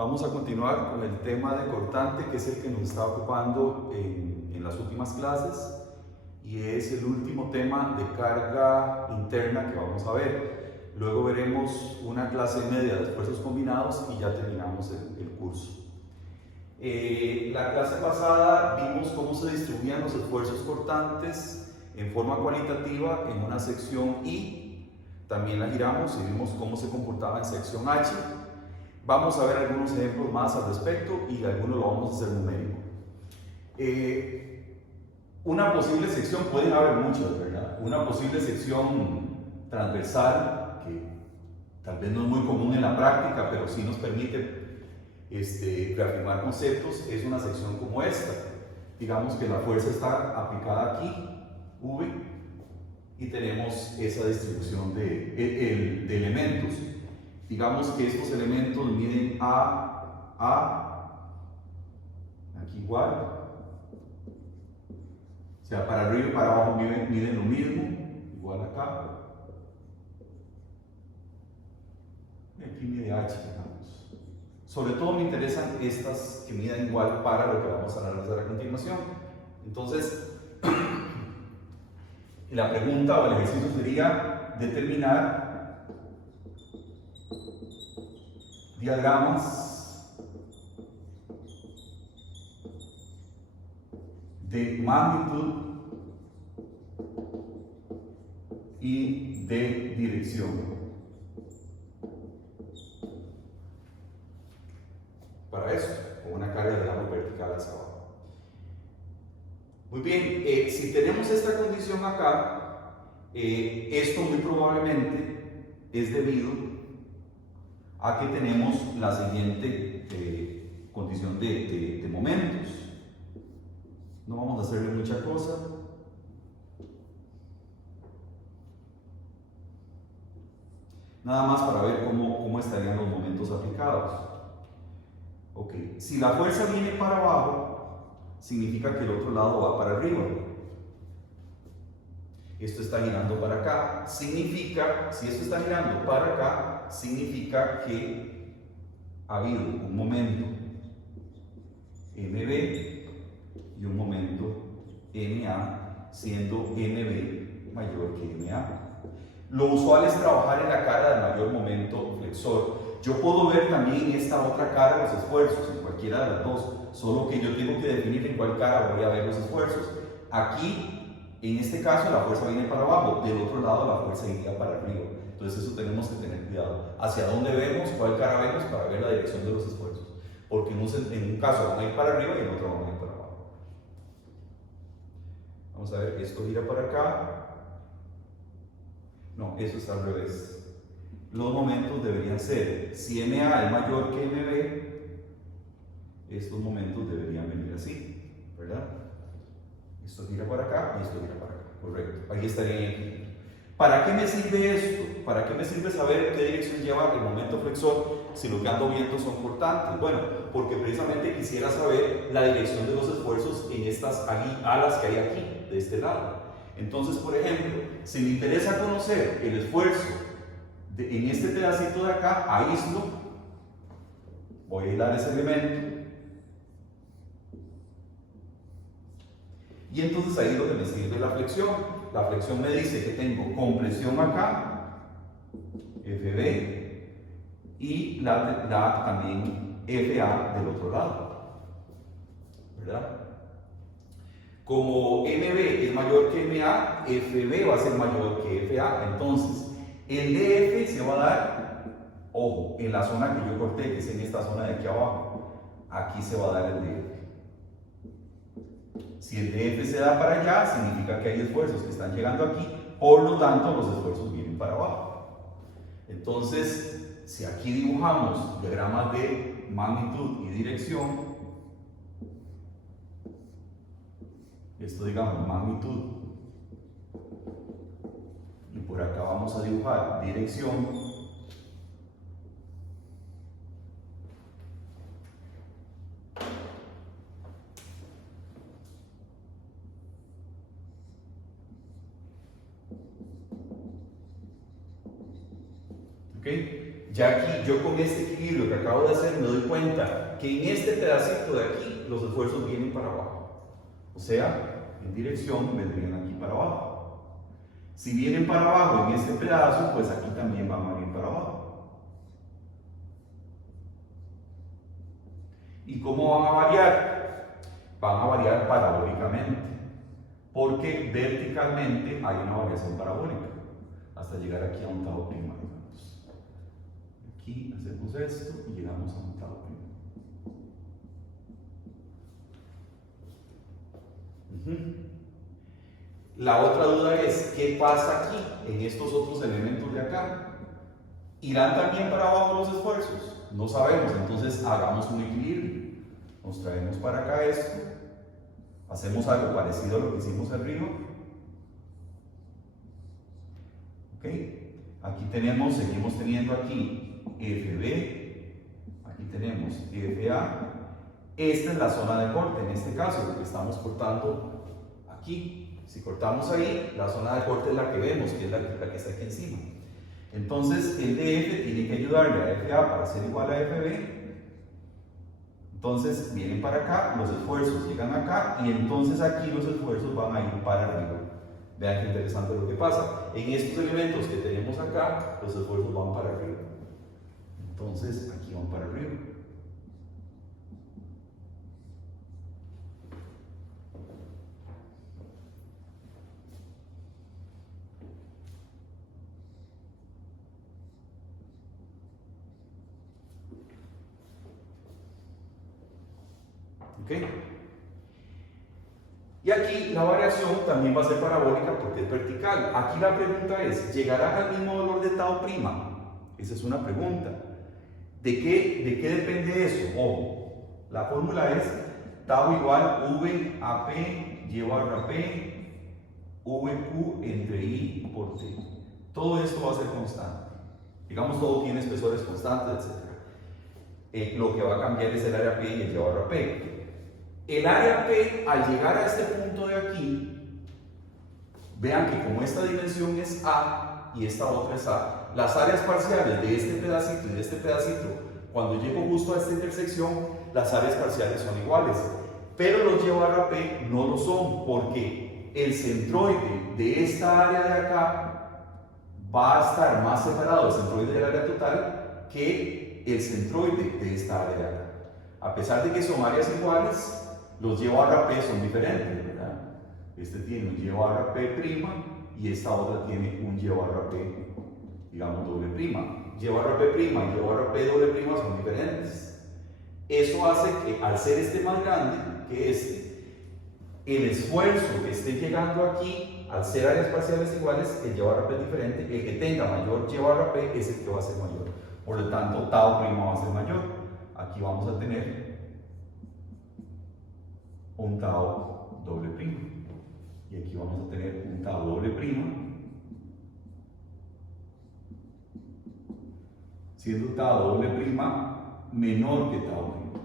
Vamos a continuar con el tema de cortante, que es el que nos está ocupando en las últimas clases, y es el último tema de carga interna que vamos a ver. Luego veremos una clase media de esfuerzos combinados y ya terminamos el curso. La clase pasada vimos cómo se distribuían los esfuerzos cortantes en forma cualitativa en una sección I. También la giramos y vimos cómo se comportaba en sección H. Vamos a ver algunos ejemplos más al respecto y algunos lo vamos a hacer numérico. Una posible sección, pueden haber muchas, ¿verdad? Una posible sección transversal, que tal vez no es muy común en la práctica, pero sí nos permite reafirmar conceptos, es una sección como esta. Digamos que la fuerza está aplicada aquí, V, y tenemos esa distribución de elementos. Digamos que estos elementos miden A, aquí igual, o sea, para arriba y para abajo miden lo mismo, igual acá, y aquí mide H, digamos. Sobre todo me interesan estas que midan igual para lo que vamos a analizar a continuación. Entonces, la pregunta o el ejercicio sería determinar diagramas de magnitud y de dirección. Para eso, con una carga, digamos, vertical hacia abajo. Muy bien, si tenemos esta condición acá, esto muy probablemente es debido a que tenemos la siguiente condición de momentos. No vamos a hacerle mucha cosa. Nada más para ver cómo estarían los momentos aplicados. Ok, si la fuerza viene para abajo, significa que el otro lado va para arriba. Esto está girando para acá. Significa, si esto está girando para acá, significa que ha habido un momento MB y un momento MA, siendo MB mayor que MA. Lo usual es trabajar en la cara del mayor momento flexor. Yo puedo ver también esta otra cara los esfuerzos, en cualquiera de las dos, solo que yo tengo que definir en cuál cara voy a ver los esfuerzos. Aquí, en este caso, la fuerza viene para abajo, del otro lado la fuerza iría para arriba. Entonces eso tenemos que tener cuidado. Hacia dónde vemos, cuál cara vemos para ver la dirección de los esfuerzos. Porque en un caso van a ir para arriba y en otro van a ir para abajo. Vamos a ver, esto gira para acá. No, eso está al revés. Los momentos deberían ser, si MA es mayor que MB, estos momentos deberían venir así, ¿verdad? Esto gira para acá y esto gira para acá, correcto. Ahí estarían en equilibrio. ¿Para qué me sirve esto? ¿Para qué me sirve saber qué dirección lleva el momento flexor si lo que ando viendo son cortantes? Bueno, porque precisamente quisiera saber la dirección de los esfuerzos en estas alas que hay aquí, de este lado. Entonces, por ejemplo, si me interesa conocer el esfuerzo en este pedacito de acá, aíslo, voy a aislar ese elemento, y entonces ahí es donde me sirve la flexión. La flexión me dice que tengo compresión acá, FB, y también FA del otro lado, ¿verdad? Como MB es mayor que MA, FB va a ser mayor que FA, entonces el DF se va a dar, ojo, en la zona que yo corté, que es en esta zona de aquí abajo, aquí se va a dar el DF. Si el DF se da para allá, significa que hay esfuerzos que están llegando aquí, por lo tanto los esfuerzos vienen para abajo. Entonces, si aquí dibujamos diagramas de magnitud y dirección, esto digamos magnitud, y por acá vamos a dibujar dirección, ¿ok? Ya aquí, yo con este equilibrio que acabo de hacer, me doy cuenta que en este pedacito de aquí, los esfuerzos vienen para abajo. O sea, en dirección vendrían aquí para abajo. Si vienen para abajo en este pedazo, pues aquí también van a venir para abajo. ¿Y cómo van a variar? Van a variar parabólicamente, porque verticalmente hay una variación parabólica, hasta llegar aquí a un tau prima. Aquí hacemos esto y llegamos a un tau prima. La otra duda es, ¿qué pasa aquí, en estos otros elementos de acá? ¿Irán también para abajo los esfuerzos? No sabemos, entonces hagamos un equilibrio. Nos traemos para acá esto, hacemos algo parecido a lo que hicimos arriba. ¿Ok? Aquí tenemos, seguimos teniendo aquí FB, aquí tenemos FA. Esta es la zona de corte, en este caso, lo que estamos cortando aquí. Si cortamos ahí, la zona de corte es la que vemos, que es la que está aquí encima. Entonces, el DF tiene que ayudarle a FA para ser igual a FB. Entonces, vienen para acá, los esfuerzos llegan acá, y entonces aquí los esfuerzos van a ir para arriba. Vean qué interesante lo que pasa. En estos elementos que tenemos acá, los esfuerzos van para arriba. Entonces, aquí van para arriba. ¿Ok? Y aquí la variación también va a ser parabólica porque es vertical. Aquí la pregunta es, ¿llegará al mismo valor de tau prima? Esa es una pregunta. ¿De qué depende eso? Ojo, la fórmula es tau igual V a P llevado a P VQ entre I por T. Todo esto va a ser constante. Digamos, todo tiene espesores constantes, etc. Lo que va a cambiar es el área P y el llevado a P. El área P, al llegar a este punto de aquí, vean que como esta dimensión es A y esta otra es A, las áreas parciales de este pedacito y de este pedacito, cuando llego justo a esta intersección, las áreas parciales son iguales. Pero los llevar a P no lo son, porque el centroide de esta área de acá va a estar más separado del centroide del área total que el centroide de esta área de acá. A pesar de que son áreas iguales, los llevar a P son diferentes, ¿verdad? Este tiene un llevar a P' y esta otra tiene un llevar a P, digamos, doble prima. Llevar a P' y llevar a P doble prima son diferentes. Eso hace que, al ser este más grande que este, el esfuerzo que esté llegando aquí, al ser áreas parciales iguales, el llevar a P es diferente. El que tenga mayor llevar a P es el que va a ser mayor. Por lo tanto, tau prima va a ser mayor. Aquí vamos a tener un tau doble prima. Y aquí vamos a tener un tau doble prima, siendo tau doble prima menor que tau prima.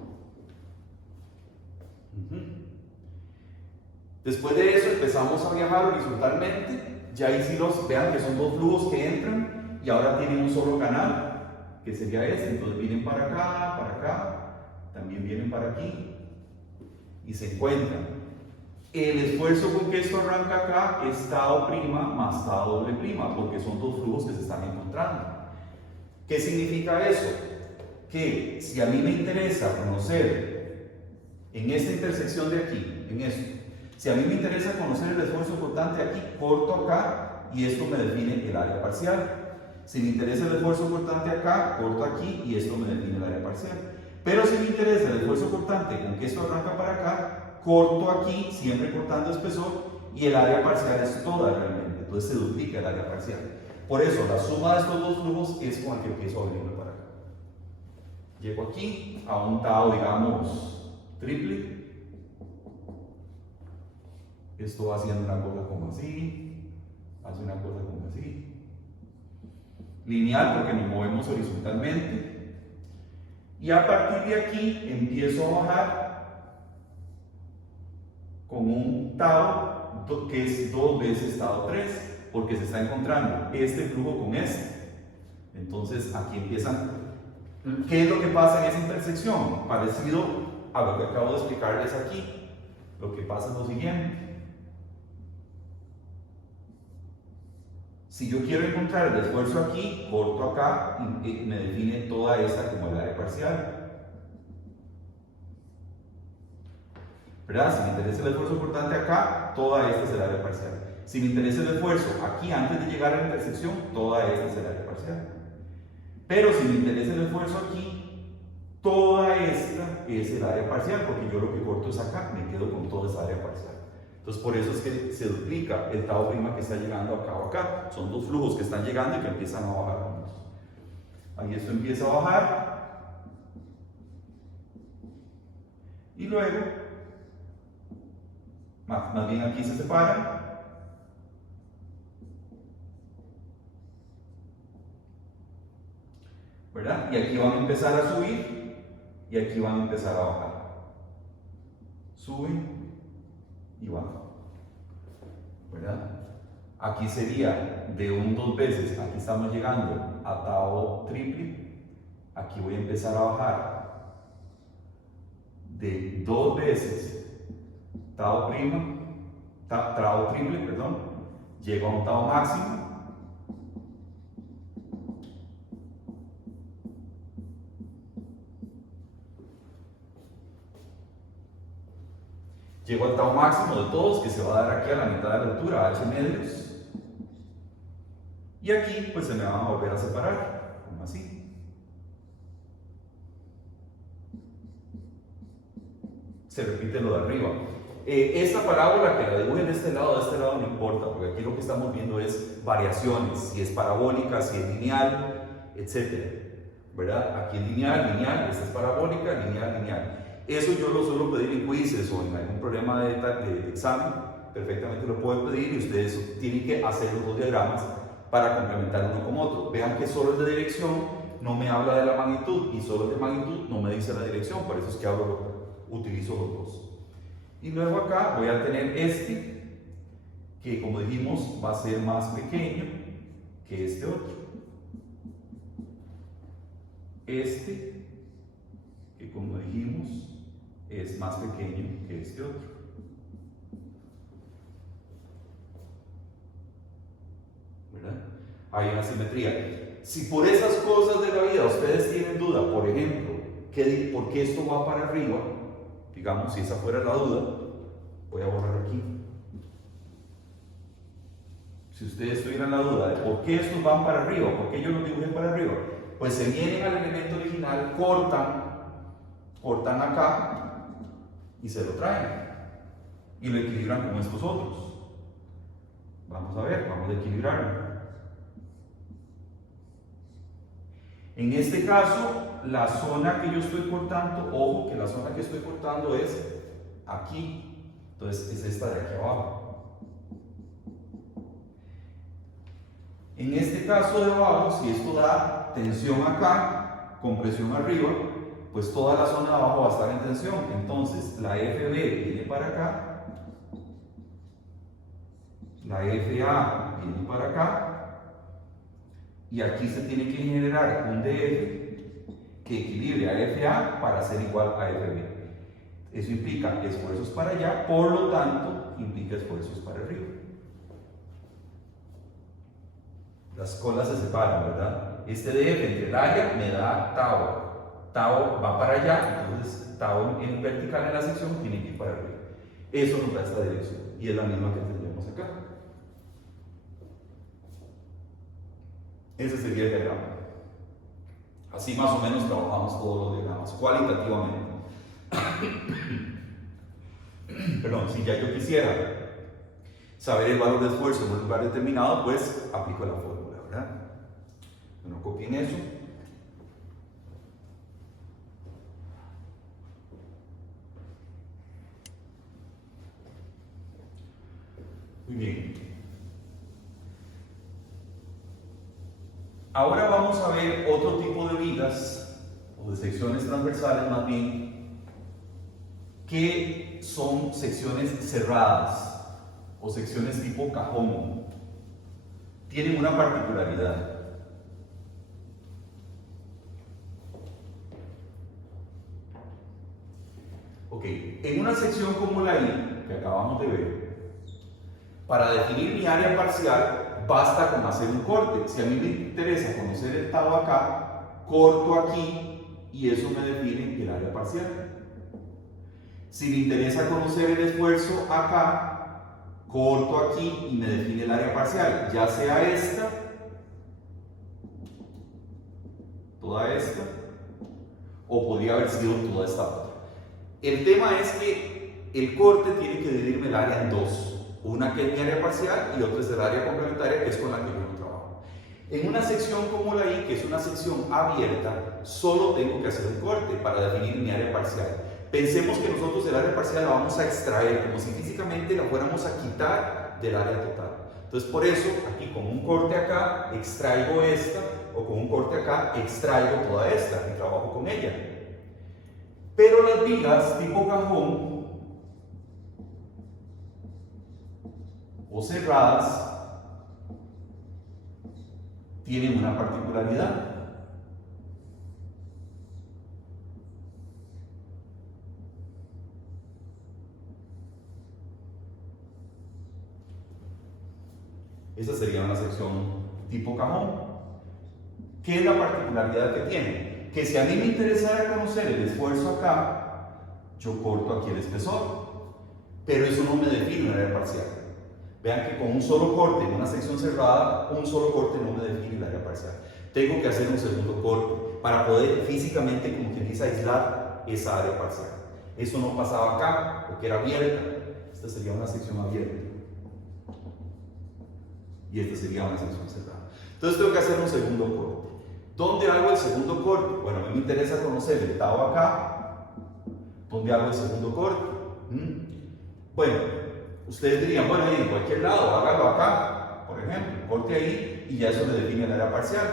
Después de eso empezamos a viajar horizontalmente. Ya ahí sí vean que son dos flujos que entran y ahora tienen un solo canal, que sería este. Entonces vienen para acá, también vienen para aquí y se encuentran. El esfuerzo con que esto arranca acá es tau prima más tau doble prima, porque son dos flujos que se están encontrando. ¿Qué significa eso? Que si a mí me interesa conocer en esta intersección de aquí, en esto, si a mí me interesa conocer el esfuerzo cortante aquí, corto acá y esto me define el área parcial. Si me interesa el esfuerzo cortante acá, corto aquí y esto me define el área parcial. Pero si me interesa el esfuerzo cortante con que esto arranca para acá, corto aquí, siempre cortando espesor, y el área parcial es toda realmente. Entonces se duplica el área parcial. Por eso la suma de estos dos flujos es con el que empiezo a abrirme para acá. Llego aquí a un tau, digamos, triple. Esto va haciendo una cosa como así, hace una cosa como así. Lineal porque nos movemos horizontalmente. Y a partir de aquí empiezo a bajar con un tau que es 2 veces tau 3, porque se está encontrando este flujo con este. Entonces aquí empiezan. ¿Qué es lo que pasa en esa intersección? Parecido a lo que acabo de explicarles aquí. Lo que pasa es lo siguiente. Si yo quiero encontrar el esfuerzo aquí, corto acá y me define toda esta como el área parcial. ¿Verdad? Si me interesa el esfuerzo cortante acá, toda esta es el área parcial. Si me interesa el esfuerzo aquí antes de llegar a la intersección, toda esta es el área parcial. Pero si me interesa el esfuerzo aquí, toda esta es el área parcial, porque yo lo que corto es acá, me quedo con toda esa área parcial. Entonces por eso es que se duplica el tau prima que está llegando acá o acá. Son dos flujos que están llegando y que empiezan a bajar juntos. Ahí esto empieza a bajar. Y luego, más bien aquí se separan. ¿Verdad? Y aquí van a empezar a subir y aquí van a empezar a bajar. Suben y bajan. ¿Verdad? Aquí sería de un 2 veces, aquí estamos llegando a tau triple. Aquí voy a empezar a bajar de 2 veces tau prima, tau triple, perdón, llego a un tau máximo. Llego al tau máximo de todos, que se va a dar aquí a la mitad de la altura, h medios. Y aquí, pues se me van a volver a separar, como así. Se repite lo de arriba. Esta parábola que la dibuje de este lado no importa, porque aquí lo que estamos viendo es variaciones, si es parabólica, si es lineal, etc. ¿Verdad? Aquí es lineal, esta es parabólica, lineal. Eso yo lo suelo pedir en quizzes o en algún problema de examen, perfectamente lo pueden pedir y ustedes tienen que hacer los dos diagramas para complementar uno con otro. Vean que solo el de dirección no me habla de la magnitud y solo el de magnitud no me dice la dirección, por eso es que utilizo los dos. Y luego acá voy a tener este, que como dijimos va a ser más pequeño que este otro. Este, que como dijimos es más pequeño que este otro. ¿Verdad? Hay una simetría. Si por esas cosas de la vida ustedes tienen duda, por ejemplo, ¿por qué esto va para arriba? Digamos, si esa fuera la duda, voy a borrar aquí. Si ustedes tuvieran la duda de por qué estos van para arriba, por qué yo los dibujé para arriba, pues se vienen al elemento original, cortan acá y se lo traen y lo equilibran con estos otros. Vamos a ver, vamos a equilibrarlo. En este caso, la zona que yo estoy cortando, ojo que la zona que estoy cortando es aquí, entonces es esta de aquí abajo. En este caso de abajo, si esto da tensión acá, compresión arriba, pues toda la zona de abajo va a estar en tensión. Entonces la FB viene para acá, la FA viene para acá, y aquí se tiene que generar un DF que equilibre a FA para ser igual a FB. Eso implica esfuerzos para allá, por lo tanto, implica esfuerzos para arriba. Las colas se separan, ¿verdad? Este DF entre el área me da tau. Tau va para allá, entonces tau en vertical en la sección tiene que ir para arriba. Eso nos da esta dirección y es la misma que tendríamos acá. Ese sería el diagrama. Así más o menos trabajamos todos los diagramas, cualitativamente. Perdón, si ya yo quisiera saber el valor de esfuerzo en un lugar determinado, pues aplico la fórmula, ¿verdad? Bueno, copien eso. Muy bien. Ahora vamos a ver otro tipo de vigas, o de secciones transversales más bien, que son secciones cerradas, o secciones tipo cajón. Tienen una particularidad. en una sección como la I, que acabamos de ver, para definir mi área parcial, basta con hacer un corte. Si a mí me interesa conocer el tau acá, corto aquí y eso me define el área parcial. Si me interesa conocer el esfuerzo acá, corto aquí y me define el área parcial, ya sea esta, toda esta, o podría haber sido toda esta otra. El tema es que el corte tiene que dividirme el área en dos. Una que es mi área parcial y otra es el área complementaria, que es con la que yo no trabajo. En una sección como la I, que es una sección abierta, solo tengo que hacer un corte para definir mi área parcial. Pensemos que nosotros el área parcial la vamos a extraer, como si físicamente la fuéramos a quitar del área total. Entonces, por eso, aquí con un corte acá, extraigo esta, o con un corte acá, extraigo toda esta y trabajo con ella. Pero las vigas tipo cajón o cerradas tienen una particularidad. Esta sería una sección tipo cajón. ¿Qué es la particularidad que tiene? Que si a mí me interesara conocer el esfuerzo acá, yo corto aquí el espesor, pero eso no me define una área parcial. Vean que con un solo corte en una sección cerrada, un solo corte no me define el área parcial. Tengo que hacer un segundo corte para poder físicamente, como quien dice, aislar esa área parcial. Eso no pasaba acá, porque era abierta. Esta sería una sección abierta. Y esta sería una sección cerrada. Entonces tengo que hacer un segundo corte. ¿Dónde hago el segundo corte? Bueno, a mí me interesa conocer el tau acá. ¿Dónde hago el segundo corte? Bueno, ustedes dirían, bueno, en cualquier lado, hágalo acá, por ejemplo, corte ahí y ya eso le define el área parcial.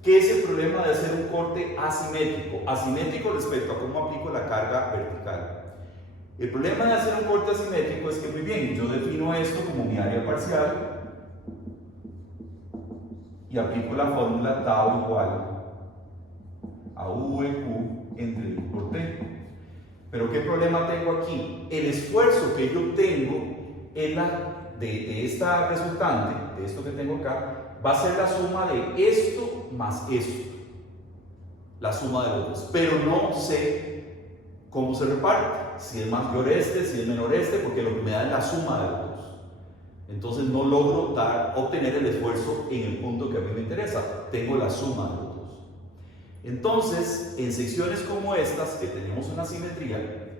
¿Qué es el problema de hacer un corte asimétrico? Asimétrico respecto a cómo aplico la carga vertical. El problema de hacer un corte asimétrico es que, muy bien, yo defino esto como mi área parcial y aplico la fórmula tau igual a VQ entre I por T. Pero ¿qué problema tengo aquí? El esfuerzo que yo tengo de esta resultante, de esto que tengo acá, va a ser la suma de esto más esto. La suma de los dos. Pero no sé cómo se reparte. Si es mayor este, si es menor este, porque lo que me da es la suma de los dos. Entonces no logro obtener el esfuerzo en el punto que a mí me interesa. Tengo la suma de los dos. Entonces, en secciones como estas, que tenemos una simetría,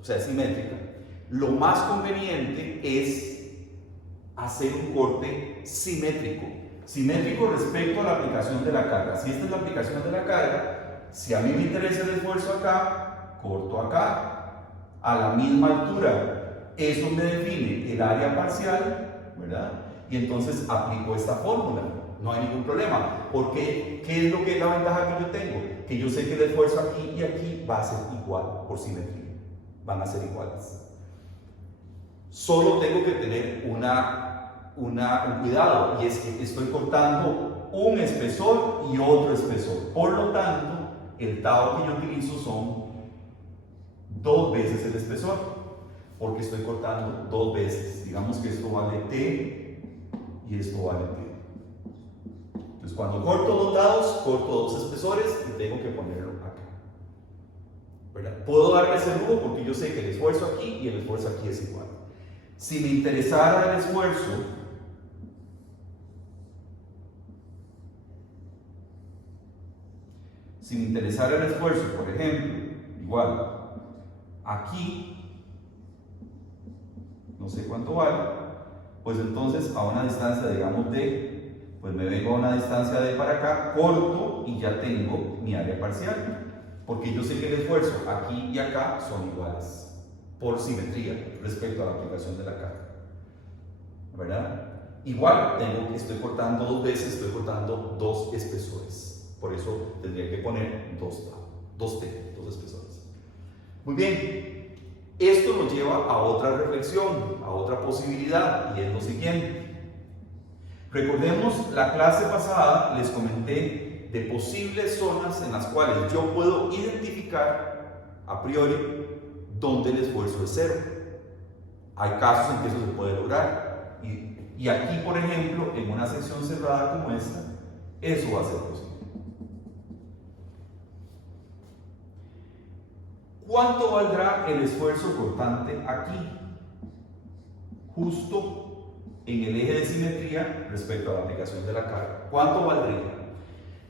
o sea, simétrica, lo más conveniente es hacer un corte simétrico. Simétrico respecto a la aplicación de la carga. Si esta es la aplicación de la carga, si a mí me interesa el esfuerzo acá, corto acá, a la misma altura. Eso me define el área parcial, ¿verdad? Y entonces aplico esta fórmula. No hay ningún problema. Porque, ¿qué es lo que es la ventaja que yo tengo? Que yo sé que el esfuerzo aquí y aquí va a ser igual por simetría. Van a ser iguales. Solo tengo que tener un cuidado, y es que estoy cortando un espesor y otro espesor. Por lo tanto, el tau que yo utilizo son 2 veces el espesor, porque estoy cortando 2 veces. Digamos que esto vale T y esto vale T. Entonces, cuando corto 2 lados, corto 2 espesores y tengo que ponerlo acá, ¿verdad? Puedo darle ese nudo porque yo sé que el esfuerzo aquí y el esfuerzo aquí es igual. Si me interesara el esfuerzo, por ejemplo, igual, aquí, no sé cuánto vale, pues entonces a una distancia, digamos, D, pues me vengo a una distancia D para acá, corto y ya tengo mi área parcial, porque yo sé que el esfuerzo aquí y acá son iguales, por simetría respecto a la aplicación de la carga, ¿verdad? Igual estoy cortando 2 veces, estoy cortando 2 espesores, por eso tendría que poner 2 espesores. Muy bien, esto nos lleva a otra reflexión, a otra posibilidad, y es lo siguiente. Recordemos, la clase pasada les comenté de posibles zonas en las cuales yo puedo identificar a priori donde el esfuerzo es cero. Hay casos en que eso se puede lograr. Y aquí, por ejemplo, en una sección cerrada como esta, eso va a ser posible. ¿Cuánto valdrá el esfuerzo cortante aquí? Justo en el eje de simetría respecto a la aplicación de la carga. ¿Cuánto valdría?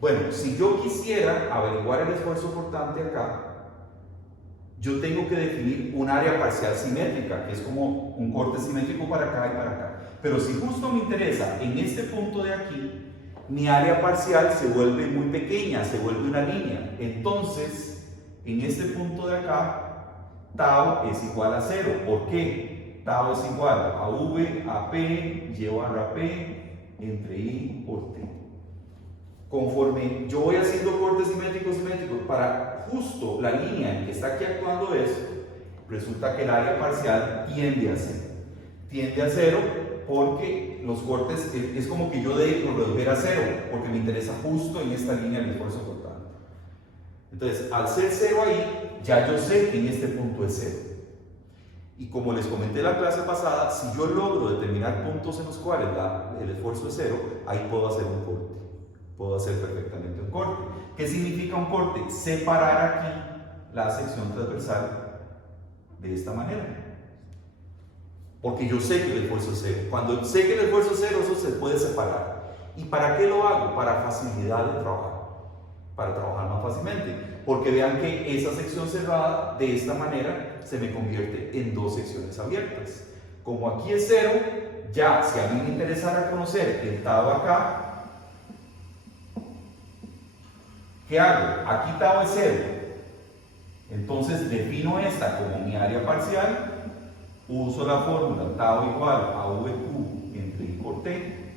Bueno, si yo quisiera averiguar el esfuerzo cortante acá, yo tengo que definir un área parcial simétrica, que es como un corte simétrico para acá y para acá. Pero si justo me interesa en este punto de aquí, mi área parcial se vuelve muy pequeña, se vuelve una línea. Entonces, en este punto de acá, tau es igual a 0. ¿Por qué? Tau es igual a V, a P, llevar a P, entre I por T. Conforme yo voy haciendo cortes simétricos para justo la línea en que está aquí actuando esto, resulta que el área parcial tiende a 0. Tiende a 0 porque los cortes es como que yo de lo redujer a 0, porque me interesa justo en esta línea el esfuerzo cortante. Entonces, al ser 0 ahí, ya yo sé que en este punto es 0. Y como les comenté en la clase pasada, si yo logro determinar puntos en los cuales el esfuerzo es 0, ahí puedo hacer un corte. Puedo hacer perfectamente un corte. ¿Qué significa un corte? Separar aquí la sección transversal de esta manera. Porque yo sé que el esfuerzo es 0. Cuando sé que el esfuerzo es 0, eso se puede separar. ¿Y para qué lo hago? Para facilidad de trabajo. Para trabajar más fácilmente. Porque vean que esa sección cerrada, de esta manera, se me convierte en dos secciones abiertas. Como aquí es 0, ya si a mí me interesara conocer el tau acá, ¿qué hago? Aquí tau es 0. Entonces defino esta como mi área parcial, uso la fórmula tau igual a VQ entre I por T.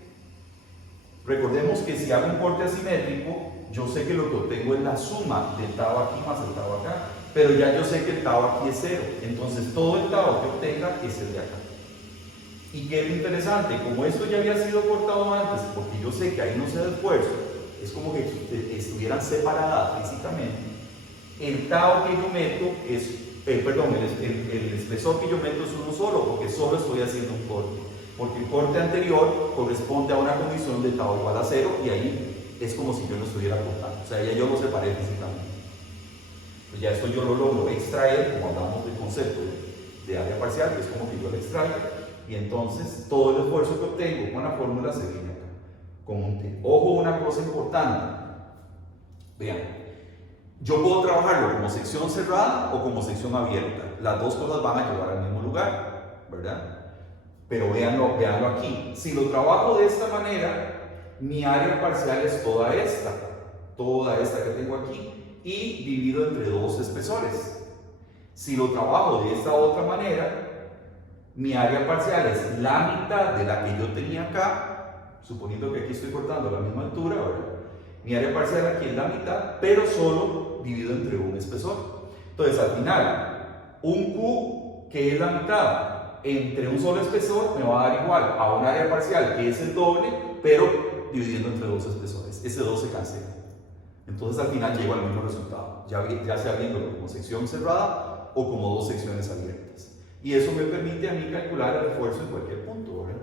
Recordemos que si hago un corte asimétrico, yo sé que lo que obtengo es la suma del tau aquí más el tau acá, pero ya yo sé que el tau aquí es 0. Entonces todo el tau que obtenga es el de acá. Y qué es lo interesante, como esto ya había sido cortado antes, porque yo sé que ahí no se da esfuerzo, es como que estuvieran separadas físicamente, el tau que yo meto es, el espesor que yo meto es uno solo, porque solo estoy haciendo un corte, porque el corte anterior corresponde a una condición de tau igual a 0, y ahí es como si yo lo estuviera cortando, o sea, ya yo lo separé físicamente. Pues ya esto yo lo logro extraer, como hablamos del concepto de área parcial, que es como que yo lo extraigo, y entonces todo el esfuerzo que obtengo con la fórmula se viene acá, con un T. Ojo, una cosa importante. Vean, yo puedo trabajarlo como sección cerrada o como sección abierta. Las dos cosas van a llevar al mismo lugar, ¿verdad? Pero véanlo aquí. Si lo trabajo de esta manera, mi área parcial es toda esta que tengo aquí, y divido entre dos espesores. Si lo trabajo de esta otra manera, mi área parcial es la mitad de la que yo tenía acá, suponiendo que aquí estoy cortando a la misma altura, ¿verdad? Mi área parcial aquí es la mitad, pero solo divido entre un espesor. Entonces, al final, un Q, que es la mitad, entre un solo espesor, me va a dar igual a un área parcial que es el doble, pero dividiendo entre dos espesores. Ese 2 se cancela. Entonces, al final llego al mismo resultado, ya sea viéndolo como sección cerrada o como dos secciones abiertas. Y eso me permite a mí calcular el esfuerzo en cualquier punto, ¿verdad?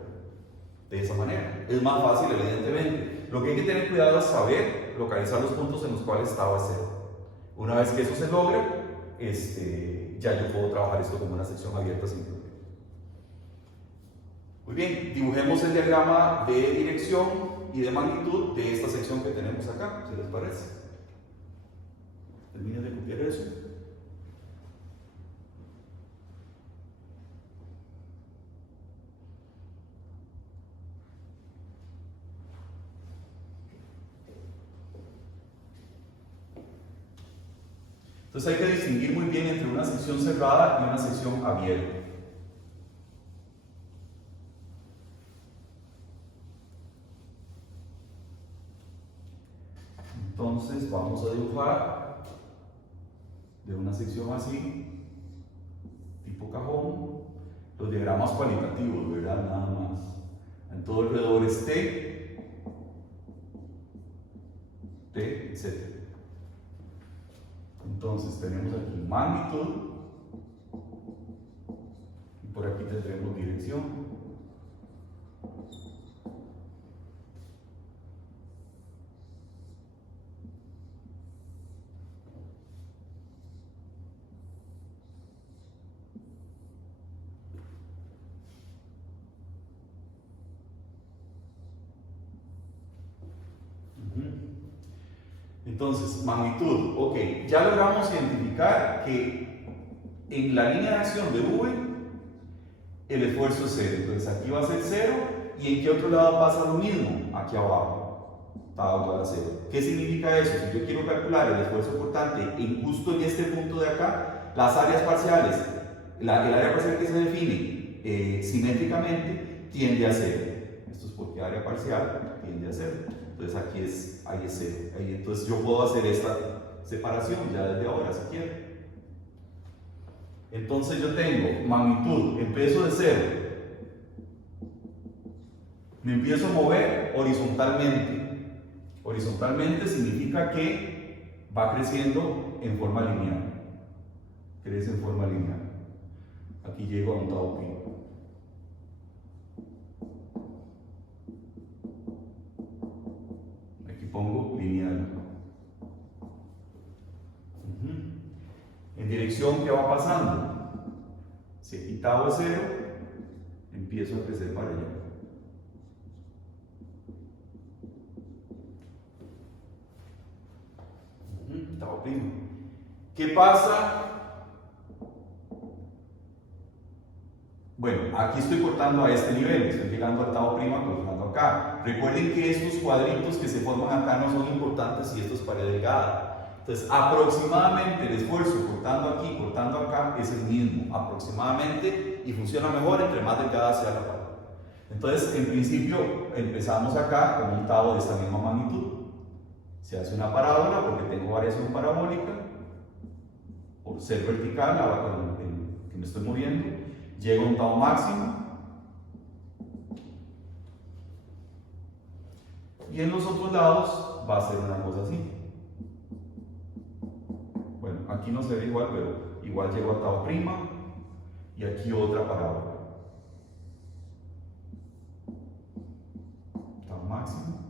De esa manera. Es más fácil, evidentemente. Lo que hay que tener cuidado es saber localizar los puntos en los cuales estaba 0. Una vez que eso se logre, ya yo puedo trabajar esto como una sección abierta sin problema. Muy bien, dibujemos el diagrama de dirección y de magnitud de esta sección que tenemos acá, ¿se les parece? Terminen de copiar eso. Entonces hay que distinguir muy bien entre una sección cerrada y una sección abierta. Entonces vamos a dibujar de una sección así, tipo cajón, los diagramas cualitativos, ¿verdad? Nada más. En todo alrededor es T, etc. Entonces tenemos aquí magnitud, por aquí tendremos dirección. Entonces, magnitud, ok, ya logramos identificar que en la línea de acción de V el esfuerzo es 0, entonces aquí va a ser 0, y en qué otro lado pasa lo mismo, aquí abajo, tau igual a 0. ¿Qué significa eso? Si yo quiero calcular el esfuerzo cortante justo en este punto de acá, las áreas parciales, el área parcial que se define simétricamente tiende a 0. Esto es porque área parcial tiende a 0. Entonces aquí ahí es 0. Ahí, entonces yo puedo hacer esta separación ya desde ahora si quiero. Entonces yo tengo magnitud en peso de 0. Me empiezo a mover horizontalmente. Horizontalmente significa que va creciendo en forma lineal. Crece en forma lineal. Aquí llego a un tau primo. Pongo lineal. En dirección, ¿qué va pasando? Si aquí tau es 0, empiezo a crecer para allá. Tau primo. ¿Qué pasa? Bueno, aquí estoy cortando a este nivel, estoy llegando al tau prima cortando acá. Recuerden que estos cuadritos que se forman acá no son importantes si esto es pared delgada. Entonces, aproximadamente el esfuerzo cortando aquí, cortando acá es el mismo, aproximadamente, y funciona mejor entre más delgada sea la pared. Entonces, en principio, empezamos acá con un tau de esta misma magnitud. Se hace una parábola porque tengo variación parabólica, por ser vertical, que me estoy moviendo. Llega a un tau máximo. Y en los otros lados va a ser una cosa así. Bueno, aquí no se ve igual, pero igual llego a tau prima. Y aquí otra parábola. Tau máximo.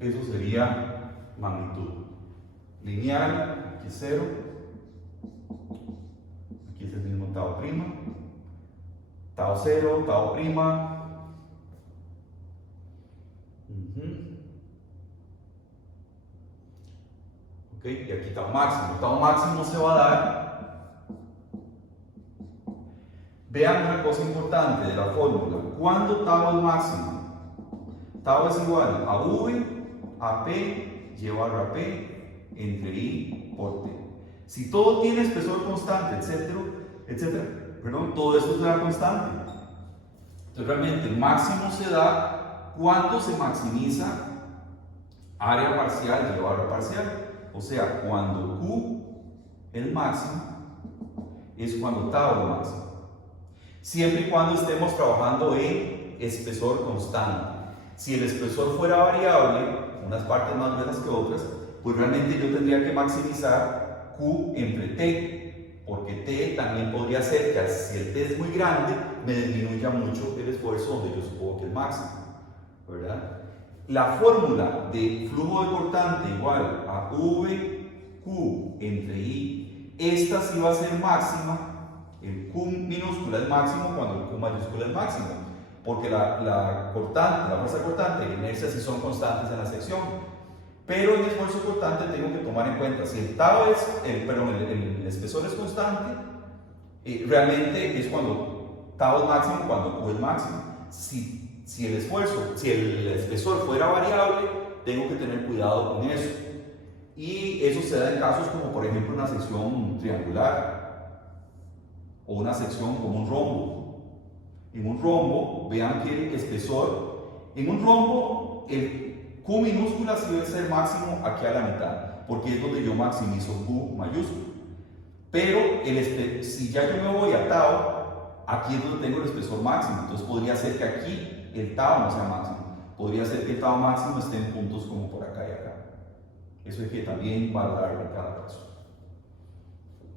Eso sería magnitud. Lineal, aquí 0. Aquí es el mismo tau prima. Tau 0, tau prima. Ok, y aquí tau máximo. Tau máximo se va a dar. Vean una cosa importante de la fórmula. ¿Cuándo tau es máximo? Tau es igual a V, a P, llevar a P, entre I por T. Si todo tiene espesor constante, etcétera, perdón, todo esto será constante. Entonces realmente el máximo se da cuando se maximiza área parcial llevado a parcial. O sea, cuando Q es máximo, es cuando tau es máximo. Siempre y cuando estemos trabajando en espesor constante. Si el espesor fuera variable, unas partes más gruesas que otras, pues realmente yo tendría que maximizar Q entre T, porque T también podría ser que si el T es muy grande, me disminuya mucho el esfuerzo donde yo supongo que es máximo, ¿verdad? La fórmula de flujo de cortante igual a VQ entre I, esta sí va a ser máxima, el Q minúscula es máximo cuando el Q mayúscula es máximo, porque la fuerza cortante y la inercia sí son constantes en la sección. Pero en el esfuerzo cortante tengo que tomar en cuenta, si el tau el espesor es constante, realmente es cuando tau es máximo, cuando Q es máximo. Si el espesor fuera variable, tengo que tener cuidado con eso. Y eso se da en casos como por ejemplo una sección triangular o una sección como un rombo. En un rombo, vean que el espesor, en un rombo, el Q minúscula sí debe ser máximo aquí a la mitad, porque es donde yo maximizo Q mayúscula. Pero si ya yo me voy a tau, aquí es donde tengo el espesor máximo, entonces podría ser que aquí el tau no sea máximo, podría ser que el tau máximo esté en puntos como por acá y acá. Eso hay que también valorarlo en cada caso.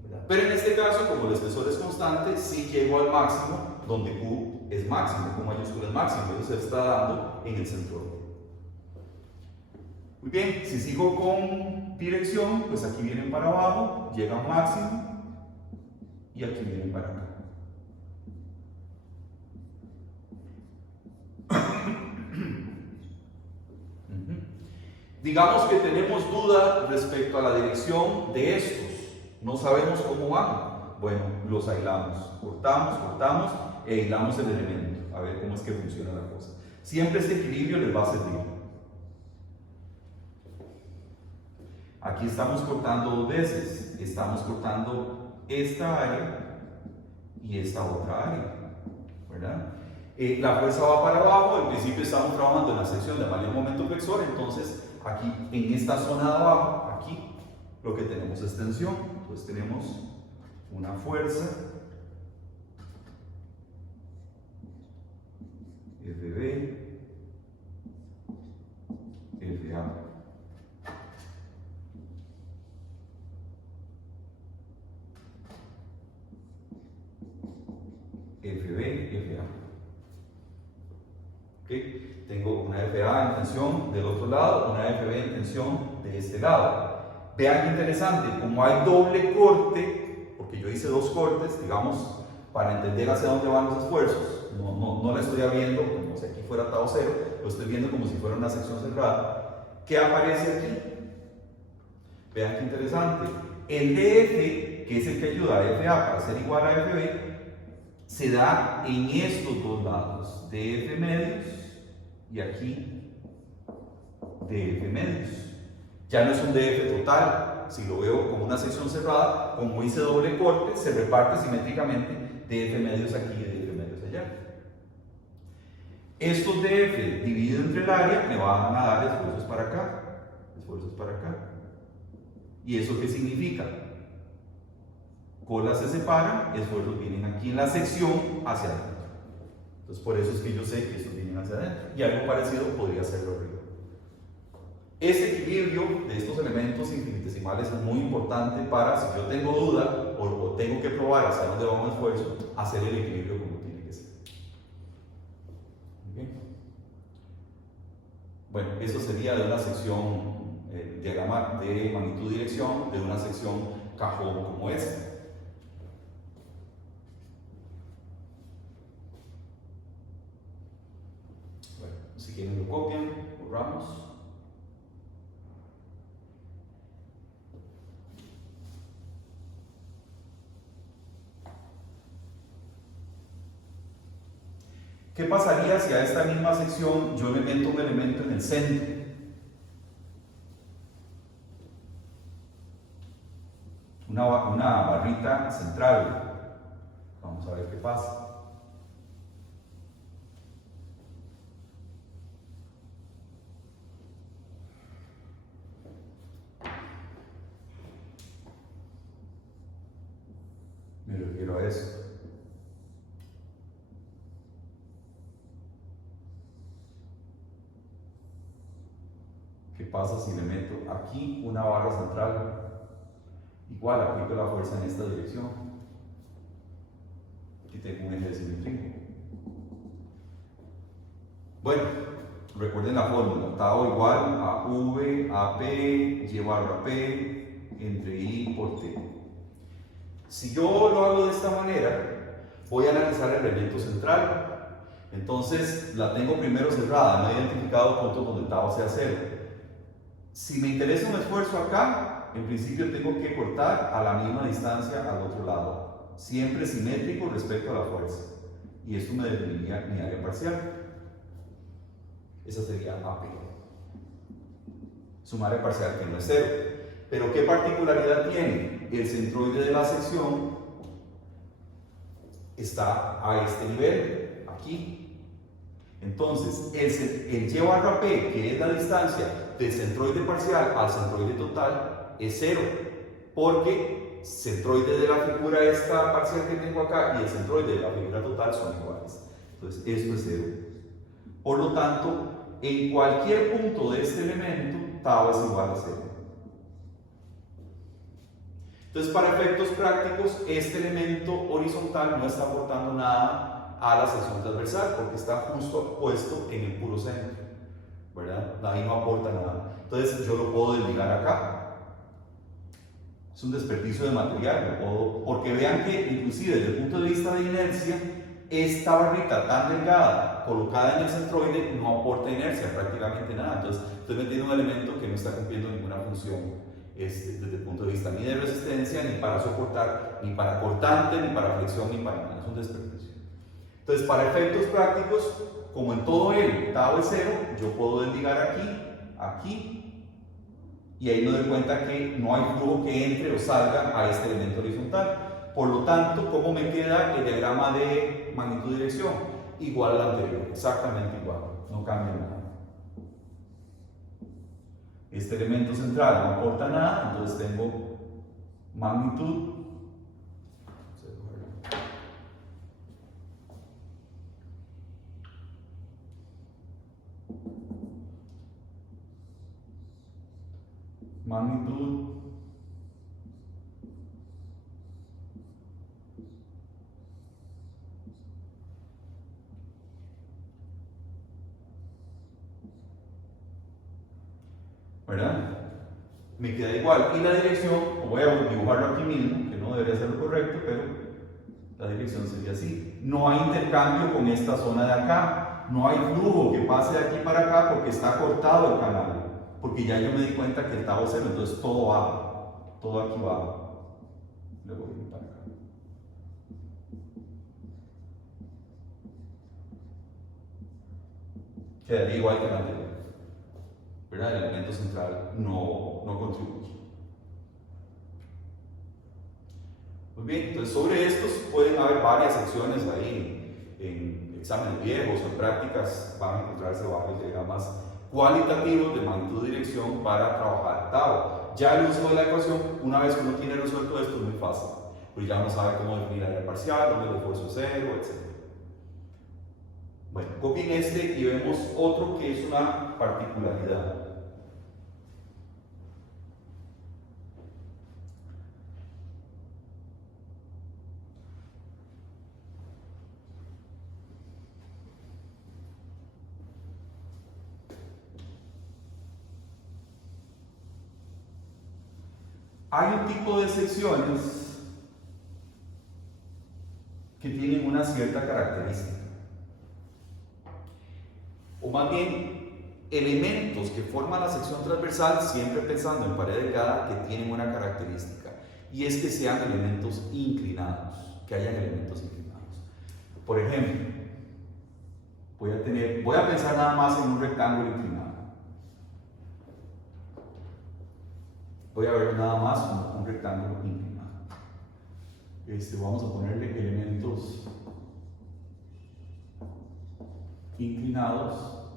¿verdad? Pero en este caso, como el espesor es constante, sí llego al máximo, donde Q es máximo, Q mayúscula es máximo, eso se está dando en el centroide. Muy bien, si sigo con dirección, pues aquí vienen para abajo, llegan máximo, y aquí vienen para acá. Digamos que tenemos duda respecto a la dirección de estos. No sabemos cómo van. Bueno, los aislamos. Cortamos e aislamos el elemento. A ver cómo es que funciona la cosa. Siempre este equilibrio les va a servir. Aquí estamos cortando dos veces. Estamos cortando esta área y esta otra área, ¿verdad? La fuerza va para abajo. En principio estamos trabajando en la sección de mayor momento flexor, entonces aquí en esta zona de abajo, aquí lo que tenemos es tensión. Entonces tenemos una fuerza FB, FA. FB, FA. ¿Okay? Tengo una FA en tensión del otro lado, una FB en tensión de este lado. Vean qué interesante, como hay doble corte, porque yo hice dos cortes, digamos, para entender hacia dónde van los esfuerzos. No la estoy viendo como si aquí fuera tau cero, lo estoy viendo como si fuera una sección cerrada. ¿Qué aparece aquí? Vean qué interesante. El DF, que es el que ayuda a FA para ser igual a FB, se da en estos dos lados, DF medios y aquí DF medios. Ya no es un DF total, si lo veo como una sección cerrada, como hice doble corte, se reparte simétricamente DF medios aquí y DF medios allá. Estos DF divididos entre el área me van a dar esfuerzos para acá, esfuerzos para acá. ¿Y eso qué significa? Colas se separan, esfuerzos vienen aquí en la sección hacia adentro. Entonces por eso es que yo sé que estos vienen hacia adentro. Y algo parecido podría hacerlo arriba. Este equilibrio de estos elementos infinitesimales es muy importante para, si yo tengo duda o tengo que probar hacia dónde va un esfuerzo, hacer el equilibrio como tiene que ser. ¿Okay? Bueno, eso sería de una sección, diagrama de magnitud-dirección, de una sección cajón como esta. Bueno, si quieren lo copian, borramos. ¿Qué pasaría si a esta misma sección yo le meto un elemento en el centro? Una barrita central. Vamos a ver qué pasa. Me refiero a eso. ¿Qué pasa si le meto aquí una barra central? Igual aplico la fuerza en esta dirección. Aquí tengo un eje de simetría. Bueno, recuerden la fórmula. Tau igual a V, a P, y barra P, entre I por T. Si yo lo hago de esta manera, voy a analizar el elemento central. Entonces, la tengo primero cerrada, no he identificado puntos donde tau sea 0. Si me interesa un esfuerzo acá, en principio tengo que cortar a la misma distancia al otro lado, siempre simétrico respecto a la fuerza. Y esto me definiría mi área parcial. Esa sería AP. Es un área parcial que no es 0. Pero ¿qué particularidad tiene? El centroide de la sección está a este nivel, aquí. Entonces, el Y barra P, que es la distancia del centroide parcial al centroide total, es 0, porque centroide de la figura esta parcial que tengo acá y el centroide de la figura total son iguales. Entonces, esto es 0. Por lo tanto, en cualquier punto de este elemento, tau es igual a 0. Entonces, para efectos prácticos, este elemento horizontal no está aportando nada a la sección transversal porque está justo puesto en el puro centro, ¿verdad? Ahí no aporta nada. Entonces, yo lo puedo desligar acá. Es un desperdicio de material, porque vean que inclusive desde el punto de vista de inercia, esta barrita tan delgada colocada en el centroide no aporta inercia, prácticamente nada. Entonces estoy metiendo un elemento que no está cumpliendo ninguna función desde el punto de vista ni de resistencia, ni para soportar, ni para cortante, ni para flexión, ni para nada. Es un desperdicio. Entonces, para efectos prácticos, como en todo el tau es cero, yo puedo desligar aquí, aquí, y ahí me doy cuenta que no hay flujo que entre o salga a este elemento horizontal. Por lo tanto, ¿cómo me queda el diagrama de magnitud y dirección? Igual al anterior, exactamente igual, no cambia nada. Este elemento central no aporta nada, entonces tengo magnitud. Magnitud ¿verdad? Me queda igual. Y la dirección, voy a dibujarlo aquí mismo, que no debería ser lo correcto, pero la dirección sería así. No hay intercambio con esta zona de acá. No hay flujo que pase de aquí para acá porque está cortado el canal. Porque ya yo me di cuenta que el tau es cero, entonces todo baja. Todo aquí baja. Luego viene para acá. Quedaría igual que el anterior, ¿verdad? El elemento central no contribuye. Muy bien, entonces sobre estos pueden haber varias secciones ahí en exámenes viejos o en prácticas, van a encontrarse varios diagramas cualitativos de magnitud y dirección para trabajar tau. Ya el uso de la ecuación, una vez que uno tiene resuelto esto, es muy fácil, pues ya uno sabe cómo definir área parcial, dónde el esfuerzo es cero, etc. Bueno, copien este y vemos otro que es una particularidad. Hay un tipo de secciones que tienen una cierta característica, o más bien elementos que forman la sección transversal, siempre pensando en pared delgada, que tienen una característica, y es que sean elementos inclinados, que hayan elementos inclinados. Por ejemplo, voy a pensar nada más en un rectángulo inclinado. Voy a ver nada más como un rectángulo inclinado. Vamos a ponerle elementos inclinados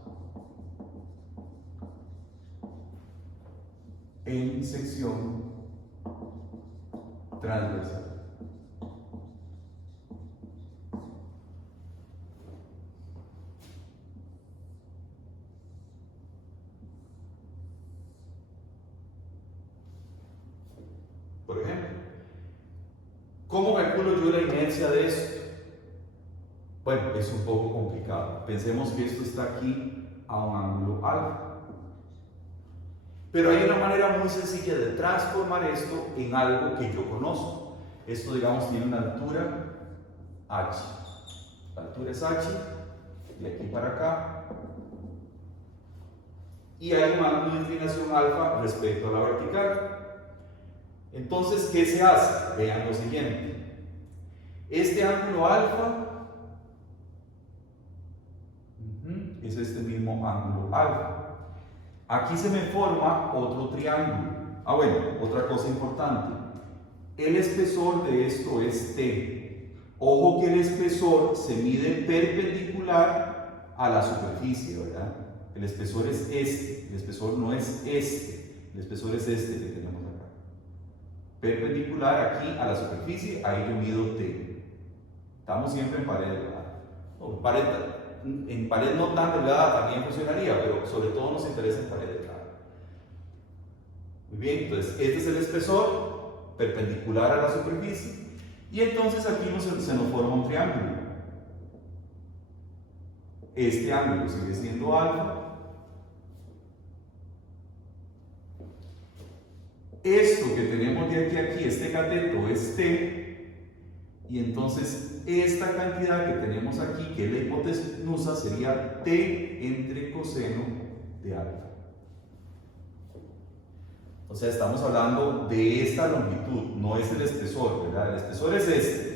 en sección transversal. Por ejemplo, ¿cómo calculo yo la inercia de esto? Bueno, es un poco complicado. Pensemos que esto está aquí a un ángulo alfa. Pero hay una manera muy sencilla de transformar esto en algo que yo conozco. Esto, digamos, tiene una altura h. La altura es h, de aquí para acá. Y hay un ángulo de inclinación alfa respecto a la vertical. Entonces, ¿qué se hace? Vean lo siguiente. Este ángulo alfa es este mismo ángulo alfa. Aquí se me forma otro triángulo. Bueno, otra cosa importante. El espesor de esto es T. Ojo que el espesor se mide perpendicular a la superficie, ¿verdad? El espesor es este. El espesor no es este. El espesor es este que tenemos acá. Perpendicular aquí a la superficie, ahí yo mido T. Estamos siempre en pared delgada. En pared no tan delgada también funcionaría, pero sobre todo nos interesa en pared delgada. Muy bien, entonces este es el espesor perpendicular a la superficie, y entonces aquí se nos forma un triángulo. Este ángulo sigue siendo alfa. Esto que tenemos de aquí a aquí, este cateto es t, y entonces esta cantidad que tenemos aquí, que es la hipotenusa, sería t entre coseno de alfa. O sea, estamos hablando de esta longitud, no es el espesor, ¿verdad? El espesor es este.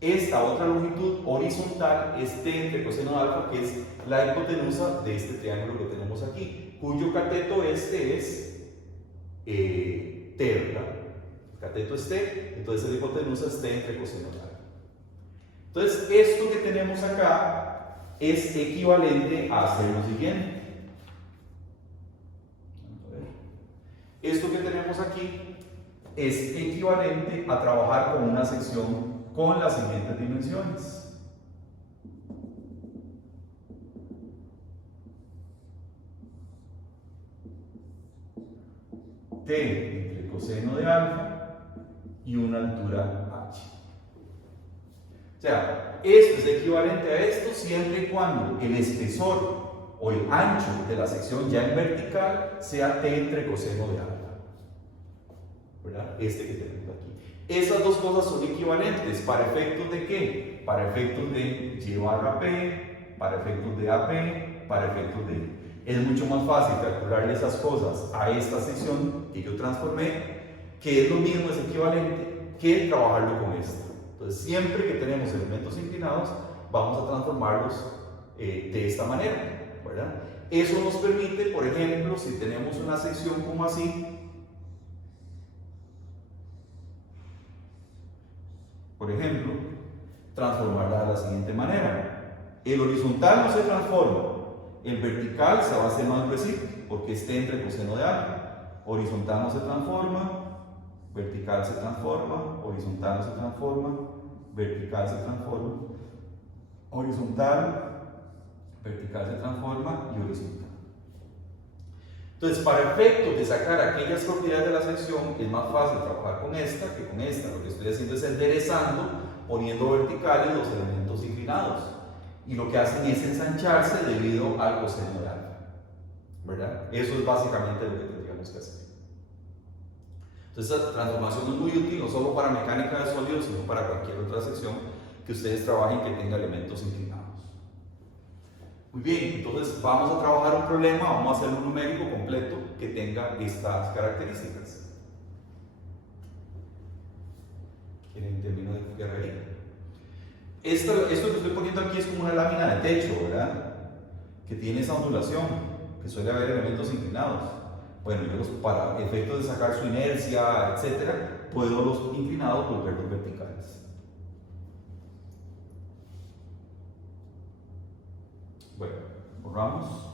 Esta otra longitud horizontal es t entre coseno de alfa, que es la hipotenusa de este triángulo que tenemos aquí, cuyo cateto este es t, ¿verdad? El cateto es t, entonces la hipotenusa es t entre coseno de alfa. Entonces, esto que tenemos acá es equivalente a hacer lo siguiente. Esto que tenemos aquí es equivalente a trabajar con una sección con las siguientes dimensiones. T entre coseno de alfa y una altura h. O sea, esto es equivalente a esto siempre y cuando el espesor o el ancho de la sección ya en vertical sea t entre coseno de alfa. ¿Verdad? Este que tenemos aquí. Esas dos cosas son equivalentes. ¿Para efectos de qué? Para efectos de llevar a P, para efectos de AP, para efectos de... Es mucho más fácil calcularle esas cosas a esta sección que yo transformé, que es lo mismo, es equivalente, que trabajarlo con esta. Entonces, siempre que tenemos elementos inclinados, vamos a transformarlos de esta manera, ¿verdad? Eso nos permite, por ejemplo, si tenemos una sección como así, por ejemplo, transformarla de la siguiente manera. El horizontal no se transforma, el vertical se va a hacer más preciso, porque es t entre coseno de alfa. Horizontal no se transforma, vertical se transforma, horizontal no se transforma, vertical se transforma, horizontal, vertical se transforma y horizontal. Entonces, para efectos de sacar aquellas propiedades de la sección, es más fácil trabajar con esta que con esta. Lo que estoy haciendo es enderezando, poniendo verticales los elementos inclinados. Y lo que hacen es ensancharse debido al coseno de alfa. ¿Verdad? Eso es básicamente lo que tendríamos que hacer. Entonces, esta transformación es muy útil no solo para mecánica de sólidos, sino para cualquier otra sección que ustedes trabajen que tenga elementos inclinados. Muy bien, entonces vamos a trabajar un problema, vamos a hacer un numérico completo que tenga estas características. En términos de guerrería. Esto que estoy poniendo aquí es como una lámina de techo, ¿verdad? Que tiene esa ondulación, que suele haber elementos inclinados. Bueno, yo para efectos de sacar su inercia, etcétera, puedo los inclinados volverlos verticales. Bueno, borramos.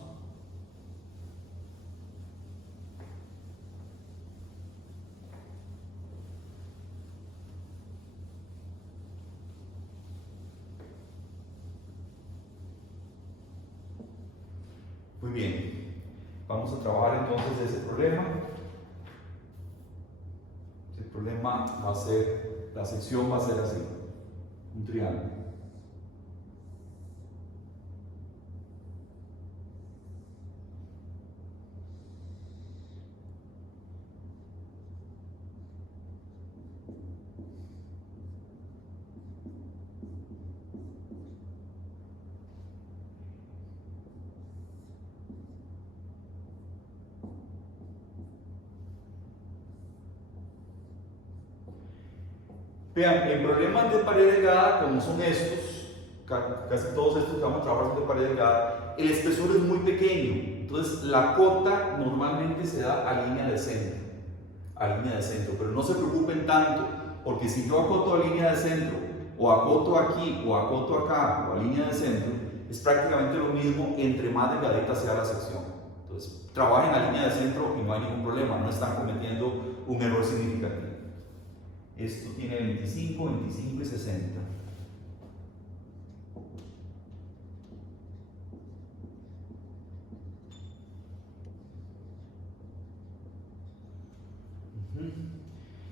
Muy bien, vamos a trabajar entonces ese problema. El problema va a ser, la sección va a ser así, un triángulo. Vean, en problemas de pared delgada, como son estos, casi todos estos que vamos a trabajar son de pared delgada, el espesor es muy pequeño, entonces la cota normalmente se da a línea de centro, pero no se preocupen tanto, porque si yo acoto a línea de centro, o acoto aquí, o acoto acá, o a línea de centro, es prácticamente lo mismo entre más delgadita sea la sección. Entonces, trabajen a línea de centro y no hay ningún problema, no están cometiendo un error significativo. Esto tiene 25, 25 y 60.